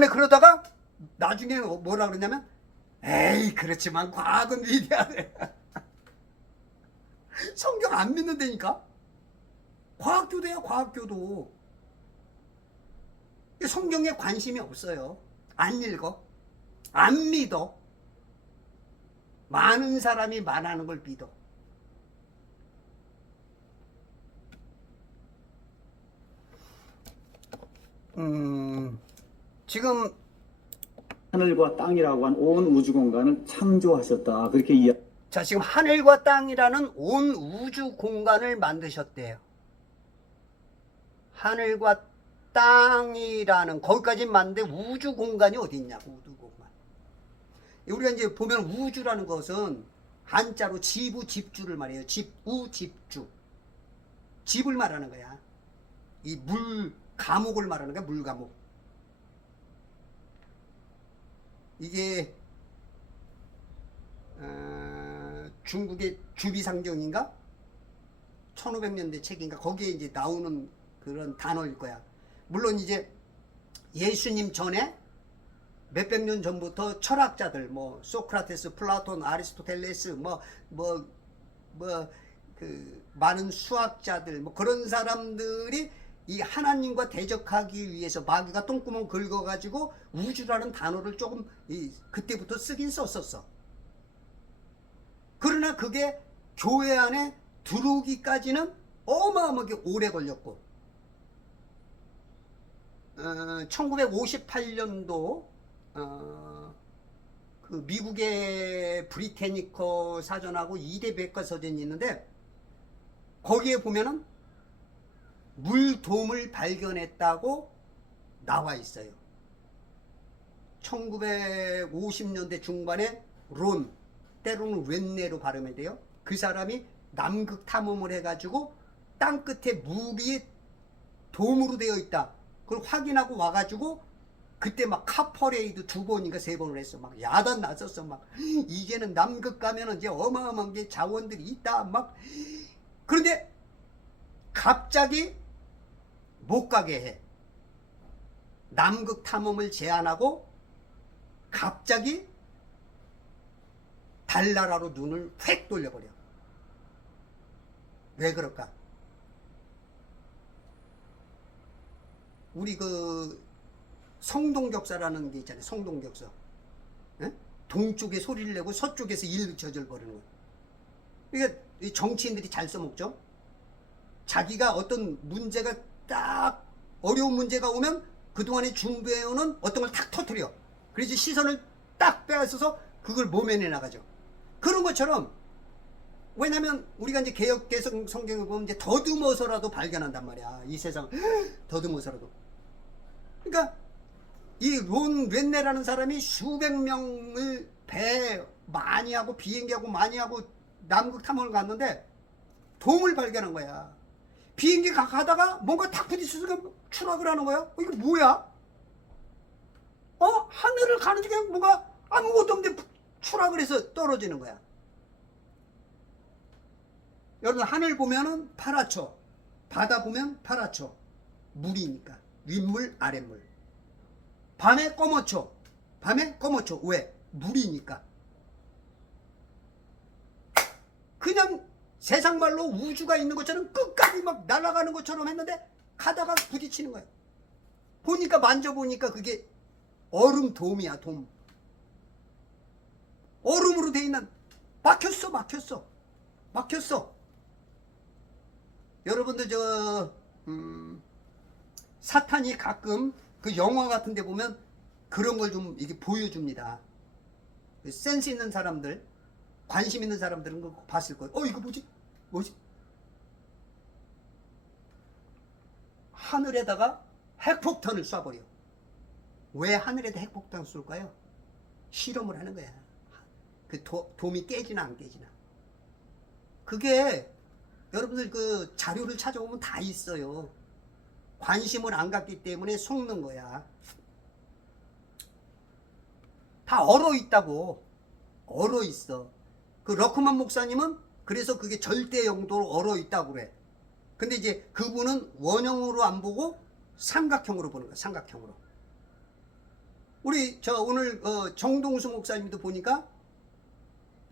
그러다가 나중에 뭐라 그러냐면 에이 그렇지만 과학은 위대하네. 성경 안 믿는다니까. 과학교도야 과학교도. 성경에 관심이 없어요. 안 읽어. 안 믿어. 많은 사람이 말하는 걸 믿어. 지금 하늘과 땅이라고 한 온 우주 공간을 창조하셨다. 그렇게 이해. 자, 지금 하늘과 땅이라는 온 우주 공간을 만드셨대요. 하늘과 땅이라는 거기까지 만드는데 우주 공간이 어디 있냐고. 우주 공간. 우리가 이제 보면 우주라는 것은 한자로 지부 집주를 말해요. 집우 집주. 집을 말하는 거야. 이 물 감옥을 말하는 거야. 물 감옥. 이게 중국의 주비상경인가 1500년대 책인가 거기에 이제 나오는 그런 단어일 거야. 물론 이제 예수님 전에 몇백 년 전부터 철학자들 뭐 소크라테스, 플라톤, 아리스토텔레스 그 많은 수학자들 뭐 그런 사람들이 이 하나님과 대적하기 위해서 마귀가 똥구멍 긁어가지고 우주라는 단어를 조금 그때부터 쓰긴 썼었어. 그러나 그게 교회 안에 들어오기까지는 어마어마하게 오래 걸렸고 1958년도 그 미국의 브리테니커 사전하고 2대 백과사전이 있는데 거기에 보면은 물돔을 발견했다고 나와 있어요. 1950년대 중반에 론, 때로는 웬네로 발음이 돼요. 그 사람이 남극 탐험을 해가지고 땅끝에 물이 돔으로 되어 있다. 그걸 확인하고 와가지고 그때 막 카퍼레이드 2번인가 3번을 했어. 막 야단 났었어. 막 이제는 남극 가면은 이제 어마어마한 게 자원들이 있다. 막 그런데 갑자기 못 가게 해. 남극 탐험을 제한하고 갑자기 달나라로 눈을 휙 돌려버려. 왜 그럴까? 우리 그 성동격사라는 게 있잖아요. 성동격사. 에? 동쪽에 소리를 내고 서쪽에서 일 저질버리는 거. 이게 정치인들이 잘 써먹죠. 자기가 어떤 문제가 딱 어려운 문제가 오면 그동안에 준비해오는 어떤 걸 탁 터뜨려. 그래서 시선을 딱 빼앗아서 그걸 모면해 나가죠. 그런 것처럼 왜냐면 우리가 이제 개혁 개성 성경을 보면 이제 더듬어서라도 발견한단 말이야. 이 세상 더듬어서라도. 그러니까 이 론 웬네라는 사람이 수백 명을 배 많이 하고 비행기하고 많이 하고 남극 탐험을 갔는데 돔을 발견한 거야. 비행기 가다가 뭔가 탁 부딪혀서 추락을 하는 거야. 이거 뭐야? 하늘을 가는 중에 뭐가 아무것도 없는데 추락을 해서 떨어지는 거야. 여러분 하늘 보면은 파랗죠. 바다 보면 파랗죠. 물이니까. 윗물 아랫물. 밤에 검었죠. 밤에 검었죠. 왜? 물이니까. 그냥 세상 말로 우주가 있는 것처럼 끝까지 막 날아가는 것처럼 했는데 가다가 부딪히는 거야. 보니까 만져보니까 그게 얼음 돔이야, 돔. 얼음으로 돼 있는, 막혔어. 여러분들 사탄이 가끔 그 영화 같은 데 보면 그런 걸 좀 이게 보여줍니다. 센스 있는 사람들, 관심 있는 사람들은 그거 봤을 거예요. 이거 뭐지? 하늘에다가 핵폭탄을 쏴버려. 왜 하늘에다 핵폭탄을 쏠까요? 실험을 하는 거야. 그 돔이 깨지나 안 깨지나. 그게 여러분들 그 자료를 찾아보면 다 있어요. 관심을 안 갖기 때문에 속는 거야. 다 얼어 있다고. 얼어 있어. 그 러크만 목사님은 그래서 그게 절대 영도로 얼어 있다고 그래. 근데 이제 그분은 원형으로 안 보고 삼각형으로 보는 거야. 삼각형으로. 우리 오늘 정동수 목사님도 보니까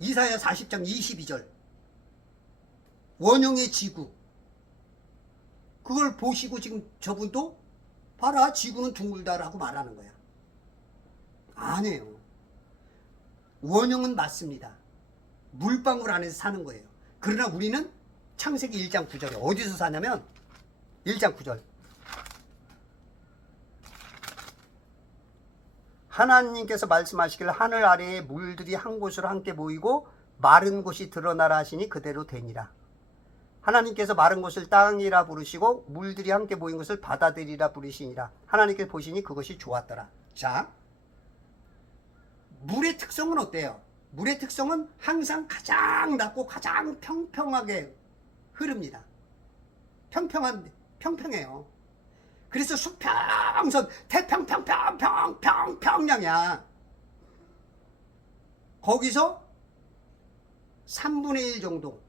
이사야 40장 22절 원형의 지구, 그걸 보시고 지금 저분도 봐라, 지구는 둥글다라고 말하는 거야. 아니에요. 원형은 맞습니다. 물방울 안에서 사는 거예요. 그러나 우리는 창세기 1장 9절에 어디서 사냐면 1장 9절 하나님께서 말씀하시길 하늘 아래에 물들이 한 곳으로 함께 모이고 마른 곳이 드러나라 하시니 그대로 되니라. 하나님께서 마른 곳을 땅이라 부르시고 물들이 함께 모인 것을 바다들이라 부르시니라. 하나님께서 보시니 그것이 좋았더라. 자, 물의 특성은 어때요? 물의 특성은 항상 가장 낮고 가장 평평하게 흐릅니다. 평평해요. 그래서 수평선 태평평평평평평량이야. 거기서 3분의 1 정도,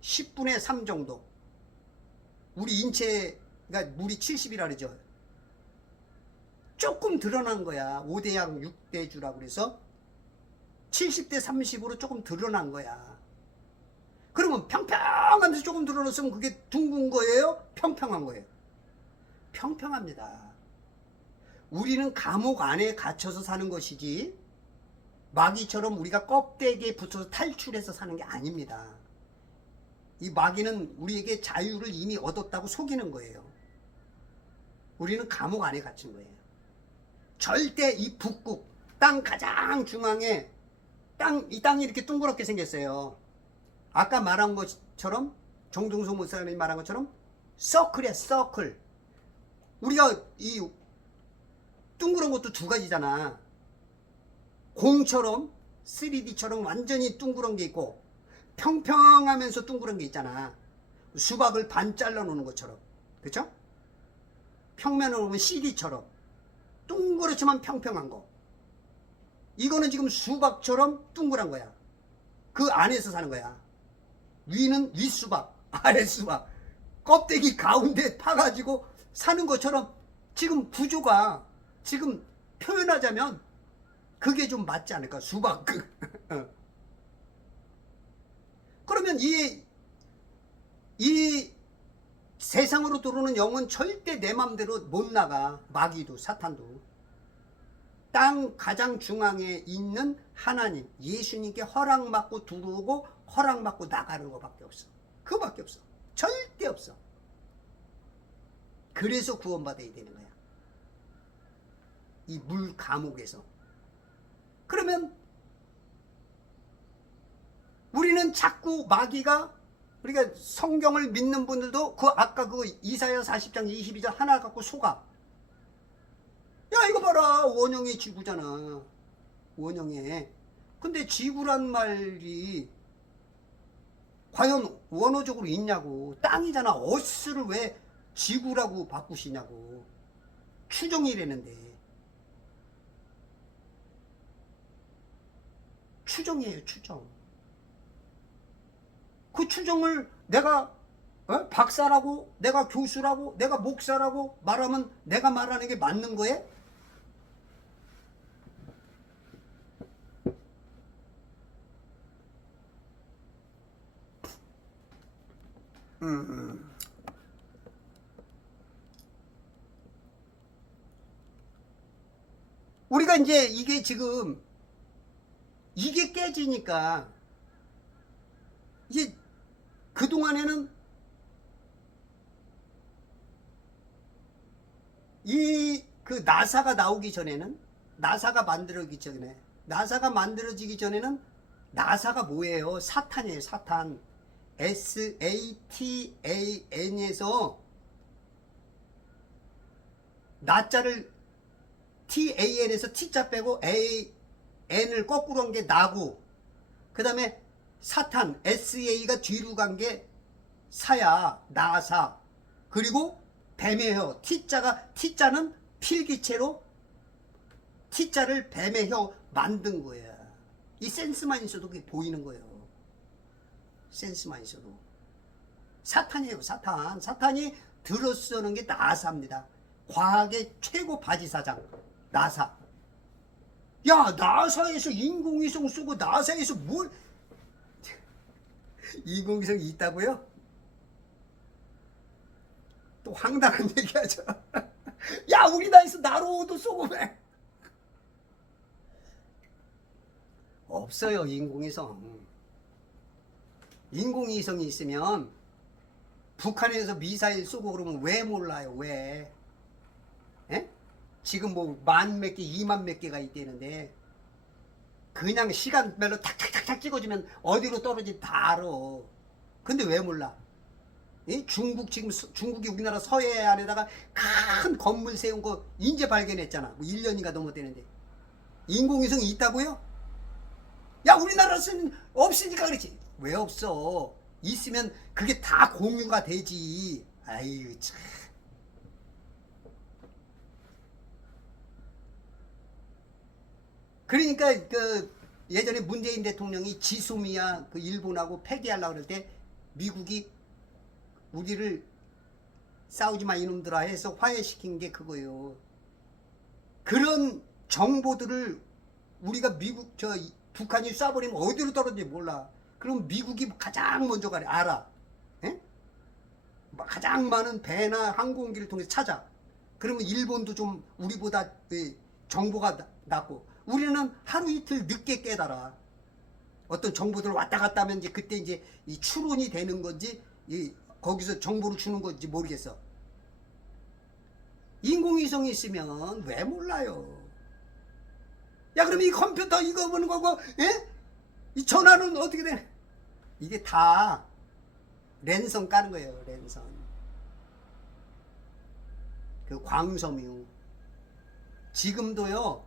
10분의 3 정도. 우리 인체가 물이 70이라 그러죠. 조금 드러난 거야. 5대양 6대주라고 그래서 70대 30으로 조금 드러난 거야. 그러면 평평한 데서 조금 드러났으면 그게 둥근 거예요? 평평한 거예요? 평평합니다. 우리는 감옥 안에 갇혀서 사는 것이지 마귀처럼 우리가 껍데기에 붙어서 탈출해서 사는 게 아닙니다. 이 마귀는 우리에게 자유를 이미 얻었다고 속이는 거예요. 우리는 감옥 안에 갇힌 거예요. 절대 이 북극 땅 가장 중앙에 이 땅이 이렇게 둥그렇게 생겼어요. 아까 말한 것처럼 정동수 목사님이 말한 것처럼 서클이야, 서클. 우리가 이 둥그런 것도 두 가지잖아. 공처럼 3D처럼 완전히 둥그런 게 있고 평평하면서 둥그런 게 있잖아. 수박을 반 잘라 놓는 것처럼. 그쵸? 평면으로 보면 CD처럼 둥그렇지만 평평한 거. 이거는 지금 수박처럼 둥그란 거야. 그 안에서 사는 거야. 위는 윗수박, 아랫수박. 껍데기 가운데 파가지고 사는 것처럼 지금 구조가 지금 표현하자면 그게 좀 맞지 않을까? 수박. 그러면 이 세상으로 들어오는 영은 절대 내 맘대로 못 나가. 마귀도 사탄도. 땅 가장 중앙에 있는 하나님, 예수님께 허락받고 들어오고 허락받고 나가는 것밖에 없어. 그거밖에 없어. 절대 없어. 그래서 구원받아야 되는 거야. 이 물 감옥에서. 그러면 우리는 자꾸 마귀가, 우리가 성경을 믿는 분들도 아까 그 이사야 40장 22절 하나 갖고 속아. 야, 이거 봐라, 원형의 지구잖아. 원형의. 근데 지구란 말이 과연 원어적으로 있냐고. 땅이잖아. 어스를 왜 지구라고 바꾸시냐고. 추정이라는데. 추정이에요, 추정. 그 추정을 내가 박사라고, 내가 교수라고, 내가 목사라고 말하면 내가 말하는 게 맞는 거예요? 음. 우리가 이제 이게 지금 이게 깨지니까 이제 그동안에는 이 그 나사가 나오기 전에는 나사가 만들어지기 전에는 나사가 뭐예요? 사탄이에요. 사탄. SATAN에서 나자를 TAN에서 T자 빼고 N을 거꾸로 한 게 나고, 그 다음에 사탄 SA가 뒤로 간 게 사야, 나사. 그리고 뱀의 혀, T자는 필기체로 T자를 뱀의 혀 만든 거야. 이 센스만 있어도 그게 보이는 거예요. 센스만 있어도. 사탄이에요. 사탄이 들어쓰는 게 나사입니다. 과학의 최고 바지사장 나사. 야, 나사에서 인공위성 쓰고 나사에서 뭘 인공위성이 있다고요? 또 황당한 얘기하죠. 야, 우리나라에서 나로도 쏘고 왜? 없어요. 인공위성이 있으면 북한에서 미사일 쏘고 그러면 왜 몰라요? 왜? 에? 지금 뭐 만 몇 개, 2만 몇 개가 있대는데 그냥 시간별로 탁탁탁탁 찍어주면 어디로 떨어진지 다 알아. 근데 왜 몰라? 중국이 우리나라 서해안에다가 큰 건물 세운 거 인제 발견했잖아. 뭐 1년인가 넘었대는데. 인공위성이 있다고요? 야, 우리나라에서는 없으니까 그렇지. 왜 없어? 있으면 그게 다 공유가 되지. 아유, 참. 그러니까 그 예전에 문재인 대통령이 지소미아 그 일본하고 폐기하려고 그럴 때 미국이 우리를 싸우지 마 이놈들아 해서 화해시킨 게 그거예요. 그런 정보들을 우리가 북한이 쏴버리면 어디로 떨어질지 몰라. 그럼 미국이 가장 먼저 알아. 에? 가장 많은 배나 항공기를 통해서 찾아. 그러면 일본도 좀 우리보다 정보가 낮고, 우리는 하루 이틀 늦게 깨달아. 어떤 정보들 왔다 갔다 하면 이제 그때 이제 이 추론이 되는 건지 거기서 정보를 주는 건지 모르겠어. 인공위성이 있으면 왜 몰라요? 야, 그럼 이 컴퓨터 이거 보는 거고, 예? 이 전화는 어떻게 되나? 이게 다 랜선 까는 거예요. 랜선. 그 광섬유. 지금도요,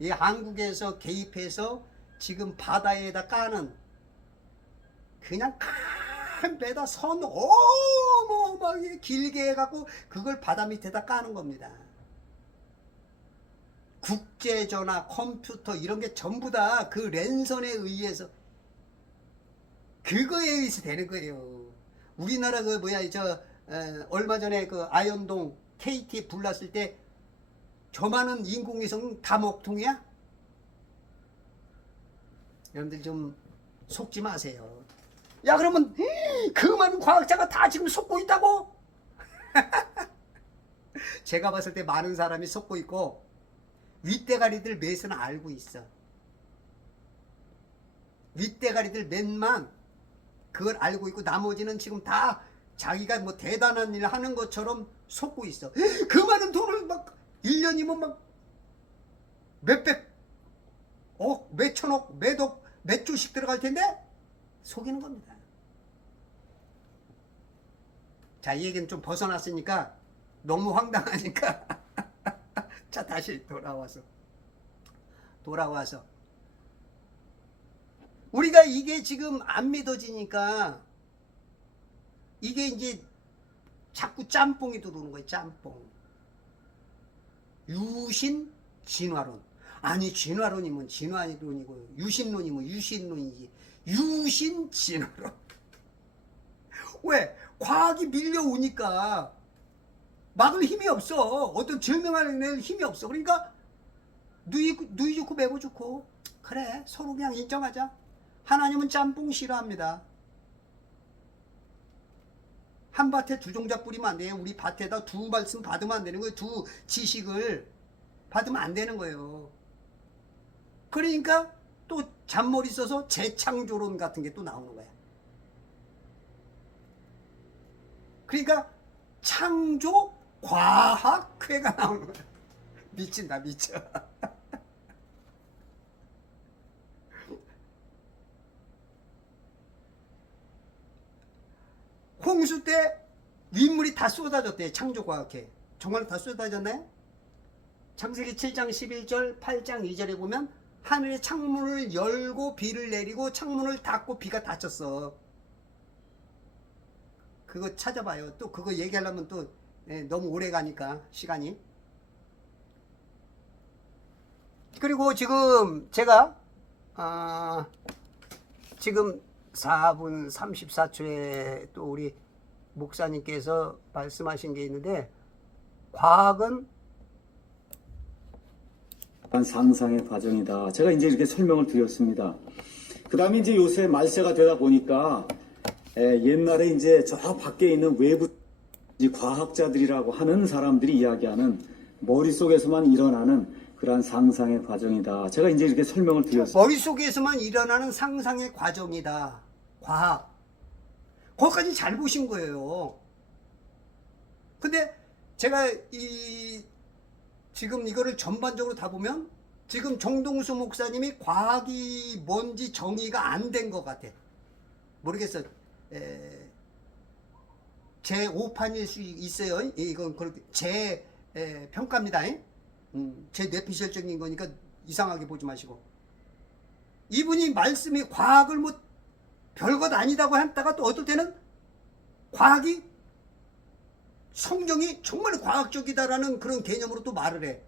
이 한국에서 개입해서 지금 바다에다 까는 그냥 큰 배다 선 어마어마하게 길게 해갖고 그걸 바다 밑에다 까는 겁니다. 국제전화, 컴퓨터 이런 게 전부 다 그 랜선에 의해서 그거에 의해서 되는 거예요. 우리나라 그 얼마 전에 그 아현동 KT 불났을 때 저 많은 인공위성 다 먹통이야? 여러분들 좀 속지 마세요. 야, 그러면 그 많은 과학자가 다 지금 속고 있다고? 제가 봤을 때 많은 사람이 속고 있고 윗대가리들 몇은 알고 있어. 윗대가리들 몇만 그걸 알고 있고 나머지는 지금 다 자기가 뭐 대단한 일 하는 것처럼 속고 있어. 그 많은 돈을 막 1년이면 막 몇백억, 몇천억, 몇억, 몇 조씩 들어갈 텐데 속이는 겁니다. 자, 이 얘기는 좀 벗어났으니까 너무 황당하니까 자, 다시 돌아와서 우리가 이게 지금 안 믿어지니까 이게 이제 자꾸 짬뽕이 들어오는 거예요. 짬뽕. 유신 진화론. 아니, 진화론이면 진화론이고 유신론이면 유신론이지. 유신 진화론. 왜? 과학이 밀려오니까 막을 힘이 없어. 어떤 증명하는 힘이 없어. 그러니까 누이 좋고 매고 좋고 그래, 서로 그냥 인정하자. 하나님은 짬뽕 싫어합니다. 한 밭에 두 종자 뿌리면 안 돼요. 우리 밭에다 두 말씀 받으면 안 되는 거예요. 두 지식을 받으면 안 되는 거예요. 그러니까 또 잔머리 써서 재창조론 같은 게 또 나오는 거야. 그러니까 창조 과학회가 나오는 거야. 미친다, 미쳐. 홍수 때 윗물이 다 쏟아졌대. 창조과학회. 정말 다 쏟아졌나요? 창세기 7장 11절 8장 2절에 보면 하늘의 창문을 열고 비를 내리고 창문을 닫고 비가 닫혔어. 그거 찾아봐요. 또 그거 얘기하려면 또 너무 오래 가니까 시간이. 그리고 지금 제가 지금 4분 34초에 또 우리 목사님께서 말씀하신 게 있는데, 과학은 상상의 과정이다. 제가 이제 이렇게 설명을 드렸습니다. 그 다음에 이제 요새 말세가 되다 보니까 옛날에 이제 저 밖에 있는 외부 과학자들이라고 하는 사람들이 이야기하는 머릿속에서만 일어나는 그러한 상상의 과정이다. 제가 이제 이렇게 설명을 드렸습니다. 머릿속에서만 일어나는 상상의 과정이다. 과학. 거기까지 잘 보신 거예요. 근데 제가 지금 이거를 전반적으로 다 보면 지금 정동수 목사님이 과학이 뭔지 정의가 안 된 것 같아. 모르겠어. 제 5판일 수 있어요. 이건 그렇게 제 평가입니다. 제 뇌피셜적인 거니까 이상하게 보지 마시고. 이분이 말씀이 과학을 뭐 별것 아니다고 했다가 또 어떨 때는 과학이 성경이 정말 과학적이다라는 그런 개념으로 또 말을 해.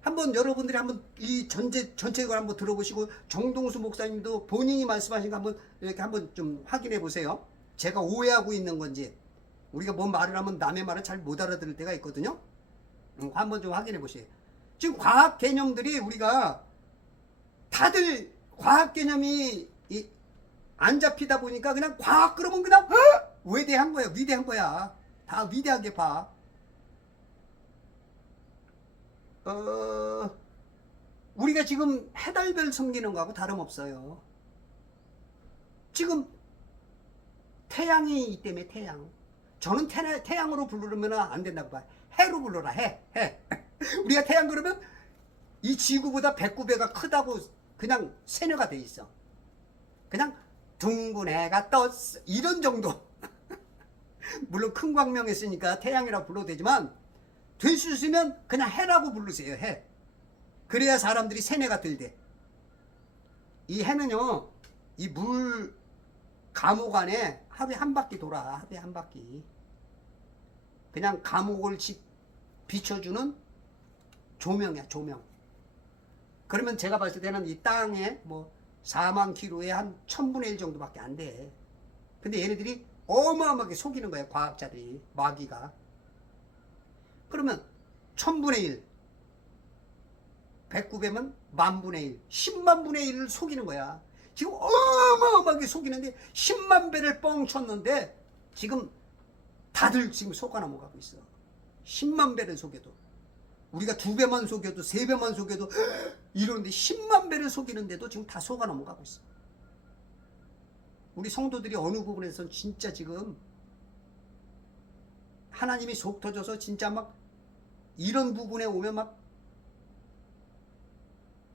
한번 여러분들이 한번 이 전체적으로 한번 들어보시고 정동수 목사님도 본인이 말씀하신 거 한번 이렇게 한번 좀 확인해 보세요. 제가 오해하고 있는 건지. 우리가 뭔 말을 하면 남의 말을 잘 못 알아들을 때가 있거든요. 한번 좀 확인해 보세요. 지금 과학 개념들이 우리가 다들 과학 개념이 안 잡히다 보니까 그냥 과학 그러면 그냥 위대한 거야. 위대한 거야. 다 위대하게 봐. 우리가 지금 해달별 섬기는 거하고 다름없어요. 지금 태양이 있기 때문에 태양. 저는 태양으로 부르면 안 된다고 봐요. 해로 불러라. 해. 우리가 태양 그러면 이 지구보다 109배가 크다고 그냥 세뇌가 돼 있어. 그냥 둥근 해가 떴어. 이런 정도. 물론 큰 광명했으니까 태양이라고 불러도 되지만 될 수 있으면 그냥 해라고 부르세요. 해. 그래야 사람들이 세뇌가 들대. 이 해는요, 이 물 감옥 안에 하루에 한 바퀴 돌아. 하루에 한 바퀴. 그냥 감옥을 비춰주는 조명이야. 조명. 그러면 제가 봤을 때는 이 땅에 뭐 4만 킬로에 한 1000분의 1 정도밖에 안 돼. 근데 얘네들이 어마어마하게 속이는 거야. 과학자들이. 마귀가. 그러면 1000분의 1 109배면 10,000분의 1 10만분의 1을 속이는 거야. 지금 어마어마하게 속이는데 10만 배를 뻥 쳤는데 지금 다들 지금 속아 넘어가고 있어. 10만 배를 속여도. 우리가 2배만 속여도 3배만 속여도 이러는데 10만 배를 속이는데도 지금 다 속아 넘어가고 있어. 우리 성도들이 어느 부분에선 진짜 지금 하나님이 속 터져서 진짜 막 이런 부분에 오면 막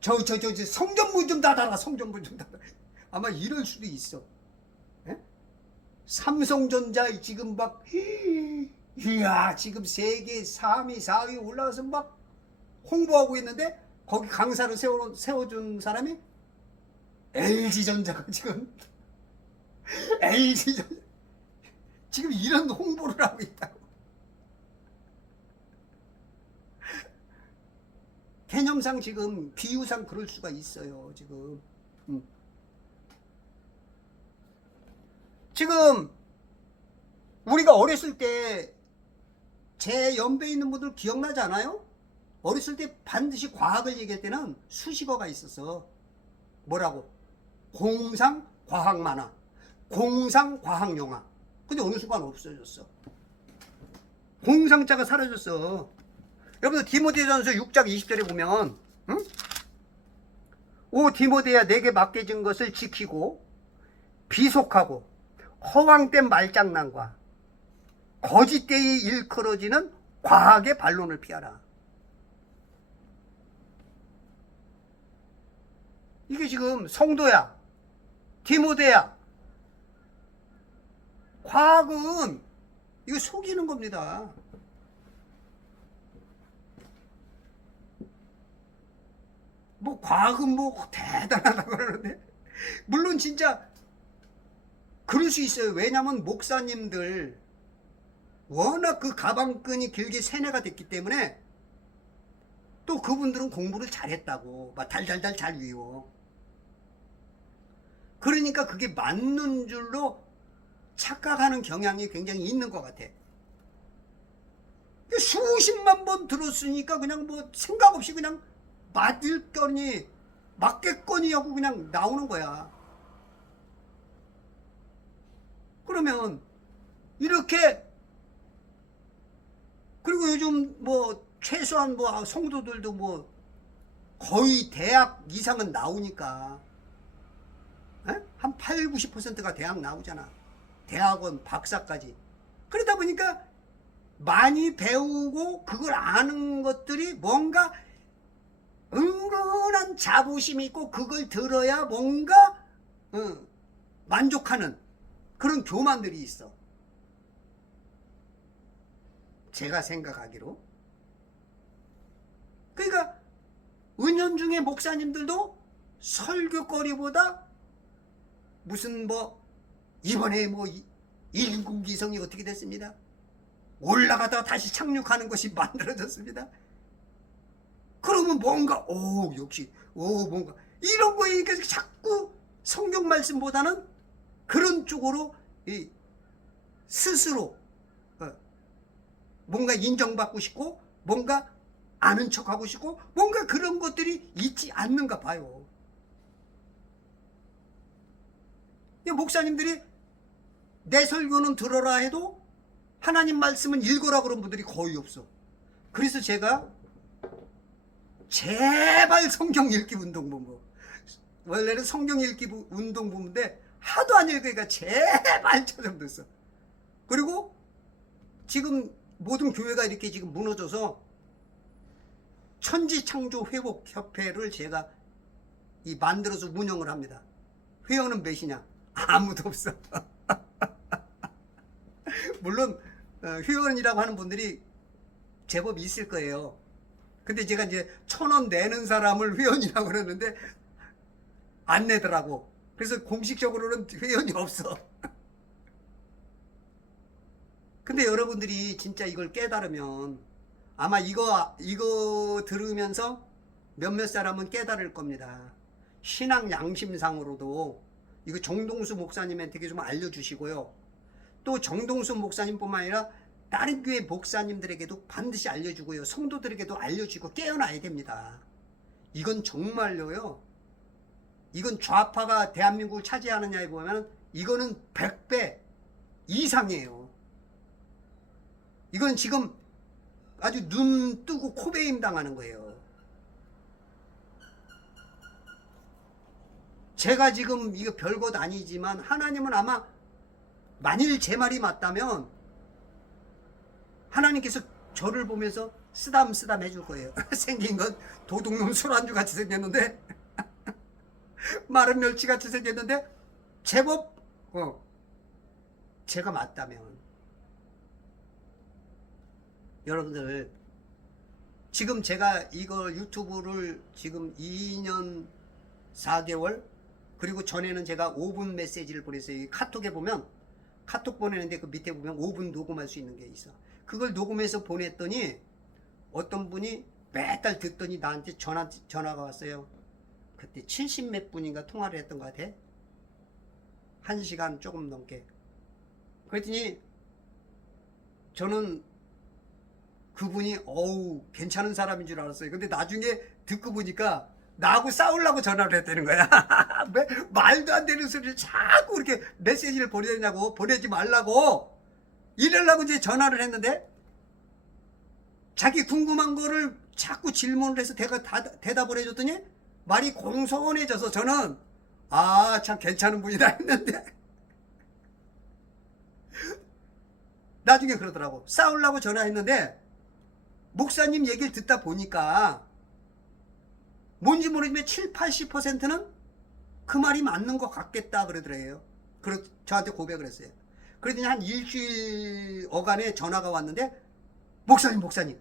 성전문 좀 닫아라. 성전문 좀 닫아라. 아마 이럴 수도 있어. 에? 삼성전자 지금 막 이야 지금 세계 3위 4위 올라가서 막 홍보하고 있는데 거기 강사를 세워준 사람이 LG전자가 지금 LG전자 지금 이런 홍보를 하고 있다고. 개념상 지금 비유상 그럴 수가 있어요. 지금 우리가 어렸을 때 제 연배에 있는 분들 기억나지 않아요? 어렸을 때 반드시 과학을 얘기할 때는 수식어가 있었어. 뭐라고? 공상 과학 만화, 공상 과학 영화. 근데 어느 순간 없어졌어. 공상자가 사라졌어. 여러분들 디모데전서 6장 20절에 보면 응? 오 디모데야 내게 맡겨진 것을 지키고 비속하고 허황된 말장난과 거짓되이 일컬어지는 과학의 반론을 피하라. 이게 지금 성도야, 디모데야, 과학은 이거 속이는 겁니다. 뭐 과학은 뭐 대단하다고 그러는데 물론 진짜 그럴 수 있어요. 왜냐하면 목사님들 워낙 그 가방끈이 길게 세뇌가 됐기 때문에 또 그분들은 공부를 잘했다고 막 달달달 잘 외워. 그러니까 그게 맞는 줄로 착각하는 경향이 굉장히 있는 것 같아. 수십만 번 들었으니까 그냥 뭐 생각 없이 그냥 맞을 거니 맞겠거니 하고 그냥 나오는 거야. 그러면 이렇게 그리고 요즘 뭐 최소한 뭐 성도들도 뭐 거의 대학 이상은 나오니까 에? 한 8, 90%가 대학 나오잖아. 대학원 박사까지. 그러다 보니까 많이 배우고 그걸 아는 것들이 뭔가 은근한 자부심이 있고 그걸 들어야 뭔가 만족하는 그런 교만들이 있어. 제가 생각하기로. 그러니까 은연중에 목사님들도 설교거리보다 무슨 뭐 이번에 뭐 인공위성이 어떻게 됐습니다. 올라가다가 다시 착륙하는 것이 만들어졌습니다. 그러면 뭔가 역시 뭔가 이런 거니까 자꾸 성경 말씀보다는 그런 쪽으로 스스로 뭔가 인정받고 싶고 뭔가 아는 척하고 싶고 뭔가 그런 것들이 있지 않는가 봐요. 목사님들이 내 설교는 들어라 해도 하나님 말씀은 읽어라 그런 분들이 거의 없어. 그래서 제가 제발 성경 읽기 운동본부, 원래는 성경 읽기 운동본부인데 하도 안 읽으니까 제발 찾아들었어. 그리고 지금 모든 교회가 이렇게 지금 무너져서 천지창조회복협회를 제가 만들어서 운영을 합니다. 회원은 몇이냐? 아무도 없어. 물론 회원이라고 하는 분들이 제법 있을 거예요. 근데 제가 이제 1,000원 내는 사람을 회원이라고 그러는데 안 내더라고. 그래서 공식적으로는 회원이 없어. 근데 여러분들이 진짜 이걸 깨달으면 아마 이거 들으면서 몇몇 사람은 깨달을 겁니다. 신앙 양심상으로도 이거 정동수 목사님한테 좀 알려주시고요. 또 정동수 목사님뿐만 아니라 다른 교회 목사님들에게도 반드시 알려주고요. 성도들에게도 알려주고 깨어나야 됩니다. 이건 정말로요. 이건 좌파가 대한민국을 차지하느냐에 보면 이거는 100배 이상이에요. 이건 지금 아주 눈 뜨고 코베임 당하는 거예요. 제가 지금 이거 별것 아니지만 하나님은 아마 만일 제 말이 맞다면 하나님께서 저를 보면서 쓰담쓰담 해줄 거예요. 생긴 건 도둑놈 술안주 같이 생겼는데 마른 멸치 같이 생겼는데 제법 제가 맞다면 여러분들 지금 제가 이걸 유튜브를 지금 2년 4개월 그리고 전에는 제가 5분 메시지를 보냈어요. 카톡에 보면 카톡 보내는데 그 밑에 보면 5분 녹음할 수 있는 게 있어. 그걸 녹음해서 보냈더니 어떤 분이 매달 듣더니 나한테 전화가 왔어요. 그때 70몇 분인가 통화를 했던 것 같아. 1시간 조금 넘게. 그랬더니 저는 그분이 괜찮은 사람인 줄 알았어요. 근데 나중에 듣고 보니까 나하고 싸우려고 전화를 했다는 거야. 왜 말도 안 되는 소리를 자꾸 이렇게 메시지를 보내냐고, 보내지 말라고 이러려고 이제 전화를 했는데, 자기 궁금한 거를 자꾸 질문을 해서 대답을 해줬더니 말이 공손해져서 저는 아, 참 괜찮은 분이다 했는데 나중에 그러더라고. 싸우려고 전화했는데 목사님 얘기를 듣다 보니까 뭔지 모르지만 7, 80%는 그 말이 맞는 것 같겠다 그러더래요. 저한테 고백을 했어요. 그러더니 한 일주일 어간에 전화가 왔는데, 목사님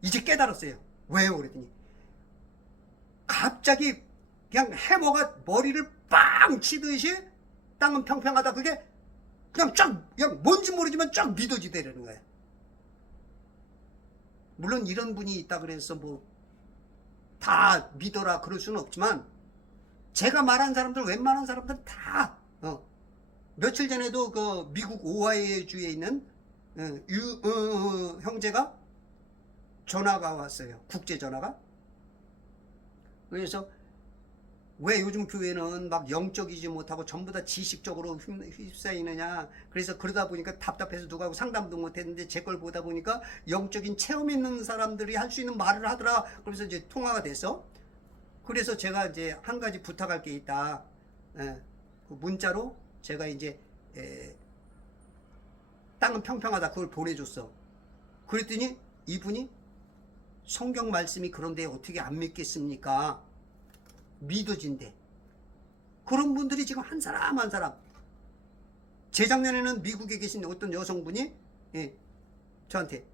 이제 깨달았어요. 왜요? 그랬더니 갑자기 그냥 해머가 머리를 빵 치듯이 땅은 평평하다, 그게 그냥 뭔지 모르지만 쫙 믿어지더라는 거야. 물론 이런 분이 있다 그래서 뭐 다 믿어라 그럴 수는 없지만, 제가 말한 사람들 웬만한 사람들 다 며칠 전에도 그 미국 오하이오주에 있는 형제가 전화가 왔어요. 국제 전화가. 그래서 왜 요즘 교회는 막 영적이지 못하고 전부 다 지식적으로 휩싸이느냐. 그래서 그러다 보니까 답답해서 누구하고 상담도 못했는데 제 걸 보다 보니까 영적인 체험 있는 사람들이 할 수 있는 말을 하더라. 그래서 이제 통화가 됐어. 그래서 제가 이제 한 가지 부탁할 게 있다. 그 문자로 제가 이제 땅은 평평하다 그걸 보내줬어. 그랬더니 이분이 성경 말씀이 그런데 어떻게 안 믿겠습니까? 믿어진대. 그런 분들이 지금 한 사람 한 사람. 재작년에는 미국에 계신 어떤 여성분이 저한테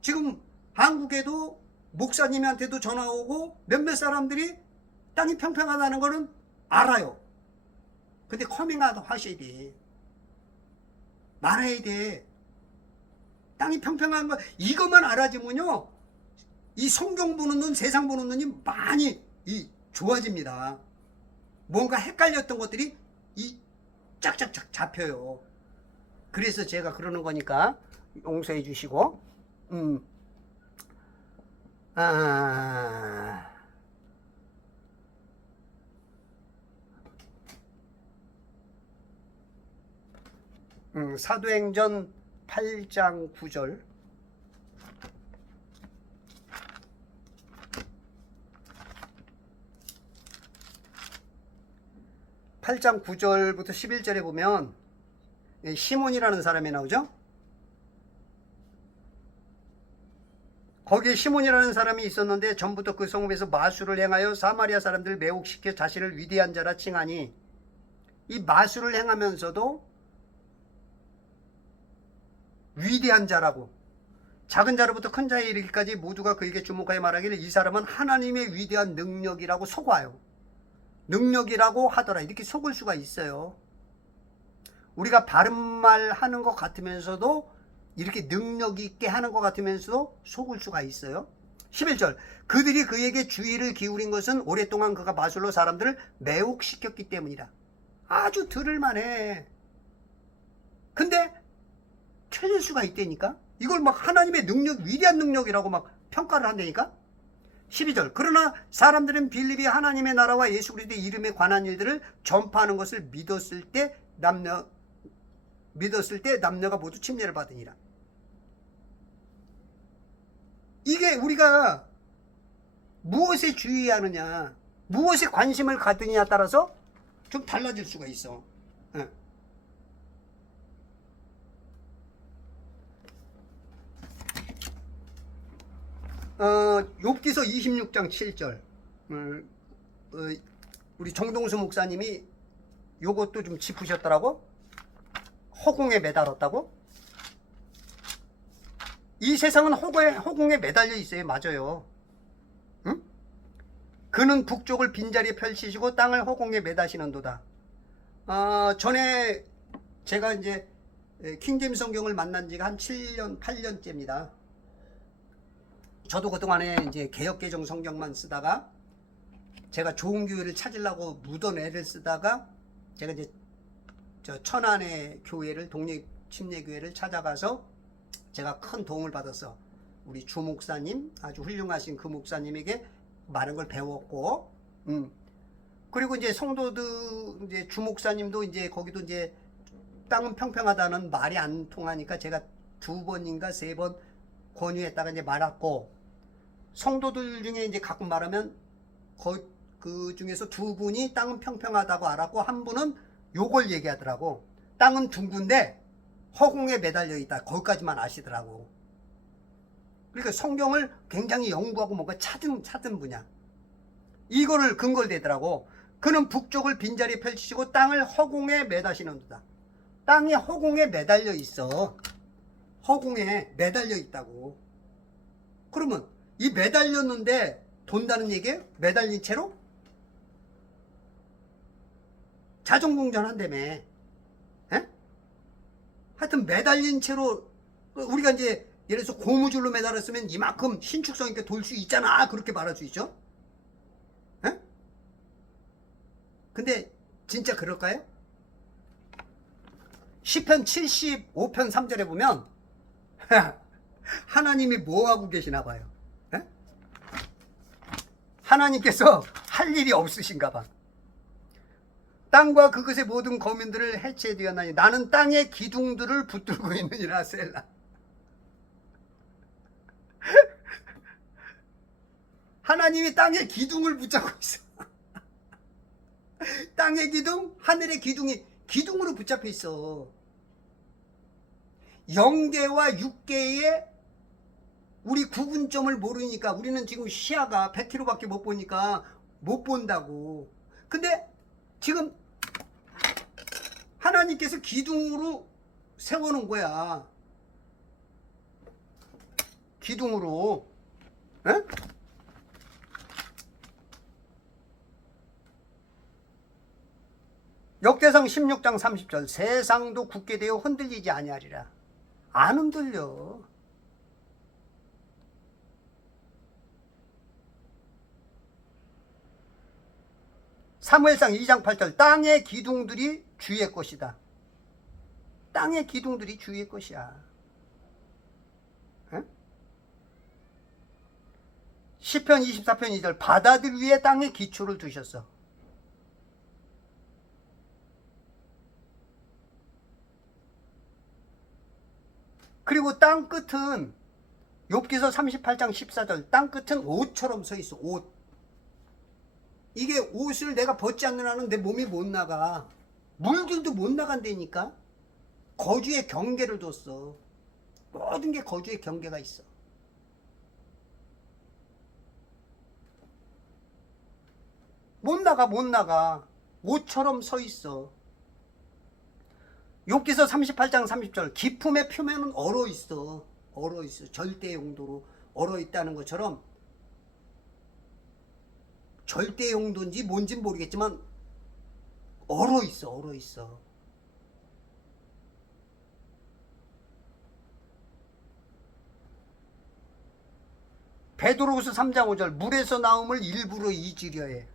지금 한국에도 목사님한테도 전화 오고 몇몇 사람들이 땅이 평평하다는 거는 알아요. 근데 커밍아웃 하셔야 돼. 말해야 돼. 땅이 평평한 거 이것만 알아지면요, 이 성경 보는 눈, 세상 보는 눈이 많이 좋아집니다. 뭔가 헷갈렸던 것들이 짝짝짝 잡혀요. 그래서 제가 그러는 거니까 용서해 주시고. 사도행전 8장 9절. (8장 9절부터 11절에) 보면 시몬이라는 사람이 나오죠. 거기에 시몬이라는 사람이 있었는데 전부터 그 성읍에서 마술을 행하여 사마리아 사람들을 매혹시켜 자신을 위대한 자라 칭하니, 이 마술을 행하면서도 위대한 자라고, 작은 자로부터 큰 자에 이르기까지 모두가 그에게 주목하여 말하기를 이 사람은 하나님의 위대한 능력이라고 속아요. 능력이라고 하더라. 이렇게 속을 수가 있어요. 우리가 바른 말 하는 것 같으면서도, 이렇게 능력 있게 하는 것 같으면서도 속을 수가 있어요. 11절. 그들이 그에게 주의를 기울인 것은 오랫동안 그가 마술로 사람들을 매혹시켰기 때문이라. 아주 들을만해. 근데 틀릴 수가 있다니까. 이걸 막 하나님의 능력, 위대한 능력이라고 막 평가를 한다니까. 12절. 그러나 사람들은 빌립이 하나님의 나라와 예수 그리스도의 이름에 관한 일들을 전파하는 것을 믿었을 때 남녀가 모두 침례를 받으니라. 이게 우리가 무엇에 주의하느냐, 무엇에 관심을 갖느냐에 따라서 좀 달라질 수가 있어. 욥기서 26장 7절. 우리 정동수 목사님이 요것도 좀 짚으셨더라고. 허공에 매달았다고. 이 세상은 허공에 매달려 있어요. 맞아요. 응? 그는 북쪽을 빈자리에 펼치시고 땅을 허공에 매다시는도다. 전에 제가 이제 킹제임스 성경을 만난 지가 한 7년, 8년째입니다. 저도 그동안에 이제 개역개정 성경만 쓰다가, 제가 좋은 교회를 찾으려고 묻어내를 쓰다가, 제가 이제 저 천안의 교회를, 독립침례교회를 찾아가서 제가 큰 도움을 받았어. 우리 주 목사님, 아주 훌륭하신 그 목사님에게 많은 걸 배웠고, 그리고 이제 성도들 이제 주목사님도 이제 거기도 이제 땅은 평평하다는 말이 안 통하니까 제가 2번인가 3번 권유했다가 이제 말았고, 성도들 중에 이제 가끔 말하면 그 중에서 2분이 땅은 평평하다고 알았고 한 분은 요걸 얘기하더라고. 땅은 둥근데 허공에 매달려 있다. 거기까지만 아시더라고. 그러니까 성경을 굉장히 연구하고 뭔가 찾은 분야. 이거를 근거를 대더라고. 그는 북쪽을 빈자리에 펼치시고 땅을 허공에 매다시는도다. 땅이 허공에 매달려 있어. 허공에 매달려 있다고. 그러면 이 매달렸는데 돈다는 얘기예요? 매달린 채로? 자전공전한다며. 에? 하여튼 매달린 채로 우리가 이제 예를 들어서 고무줄로 매달았으면 이만큼 신축성 있게 돌 수 있잖아. 그렇게 말할 수 있죠? 에? 근데 진짜 그럴까요? 시편 75편 3절에 보면 하나님이 뭐하고 계시나 봐요. 에? 하나님께서 할 일이 없으신가 봐. 땅과 그것의 모든 거민들을 해체되었나니 나는 땅의 기둥들을 붙들고 있느니라. 셀라. 하나님이 땅의 기둥을 붙잡고 있어. 땅의 기둥, 하늘의 기둥이 기둥으로 붙잡혀 있어. 영계와 육계의 우리 구분점을 모르니까 우리는 지금 시야가 100km밖에 못 보니까 못 본다고. 근데 지금 하나님께서 기둥으로 세워놓은 거야. 기둥으로. 에? 역대상 16장 30절 세상도 굳게 되어 흔들리지 아니하리라. 안 흔들려. 사무엘상 2장 8절 땅의 기둥들이 주의 것이다. 땅의 기둥들이 주의 것이야. 에? 시편 24편 2절 바다들 위에 땅에 기초를 두셨어. 그리고 땅 끝은 욥기서 38장 14절 땅 끝은 옷처럼 서 있어. 옷. 이게 옷을 내가 벗지 않는 한은 내 몸이 못 나가. 물들도 못 나간다니까. 거주의 경계를 뒀어. 모든 게 거주의 경계가 있어. 못 나가. 옷처럼 서 있어. 욥기서 38장 30절 기품의 표면은 얼어 있어. 절대 용도로 얼어 있다는 것처럼 절대 용도인지 뭔진 모르겠지만 얼어 있어. 베드로후서 3장 5절 물에서 나옴을 일부러 잊으려 해.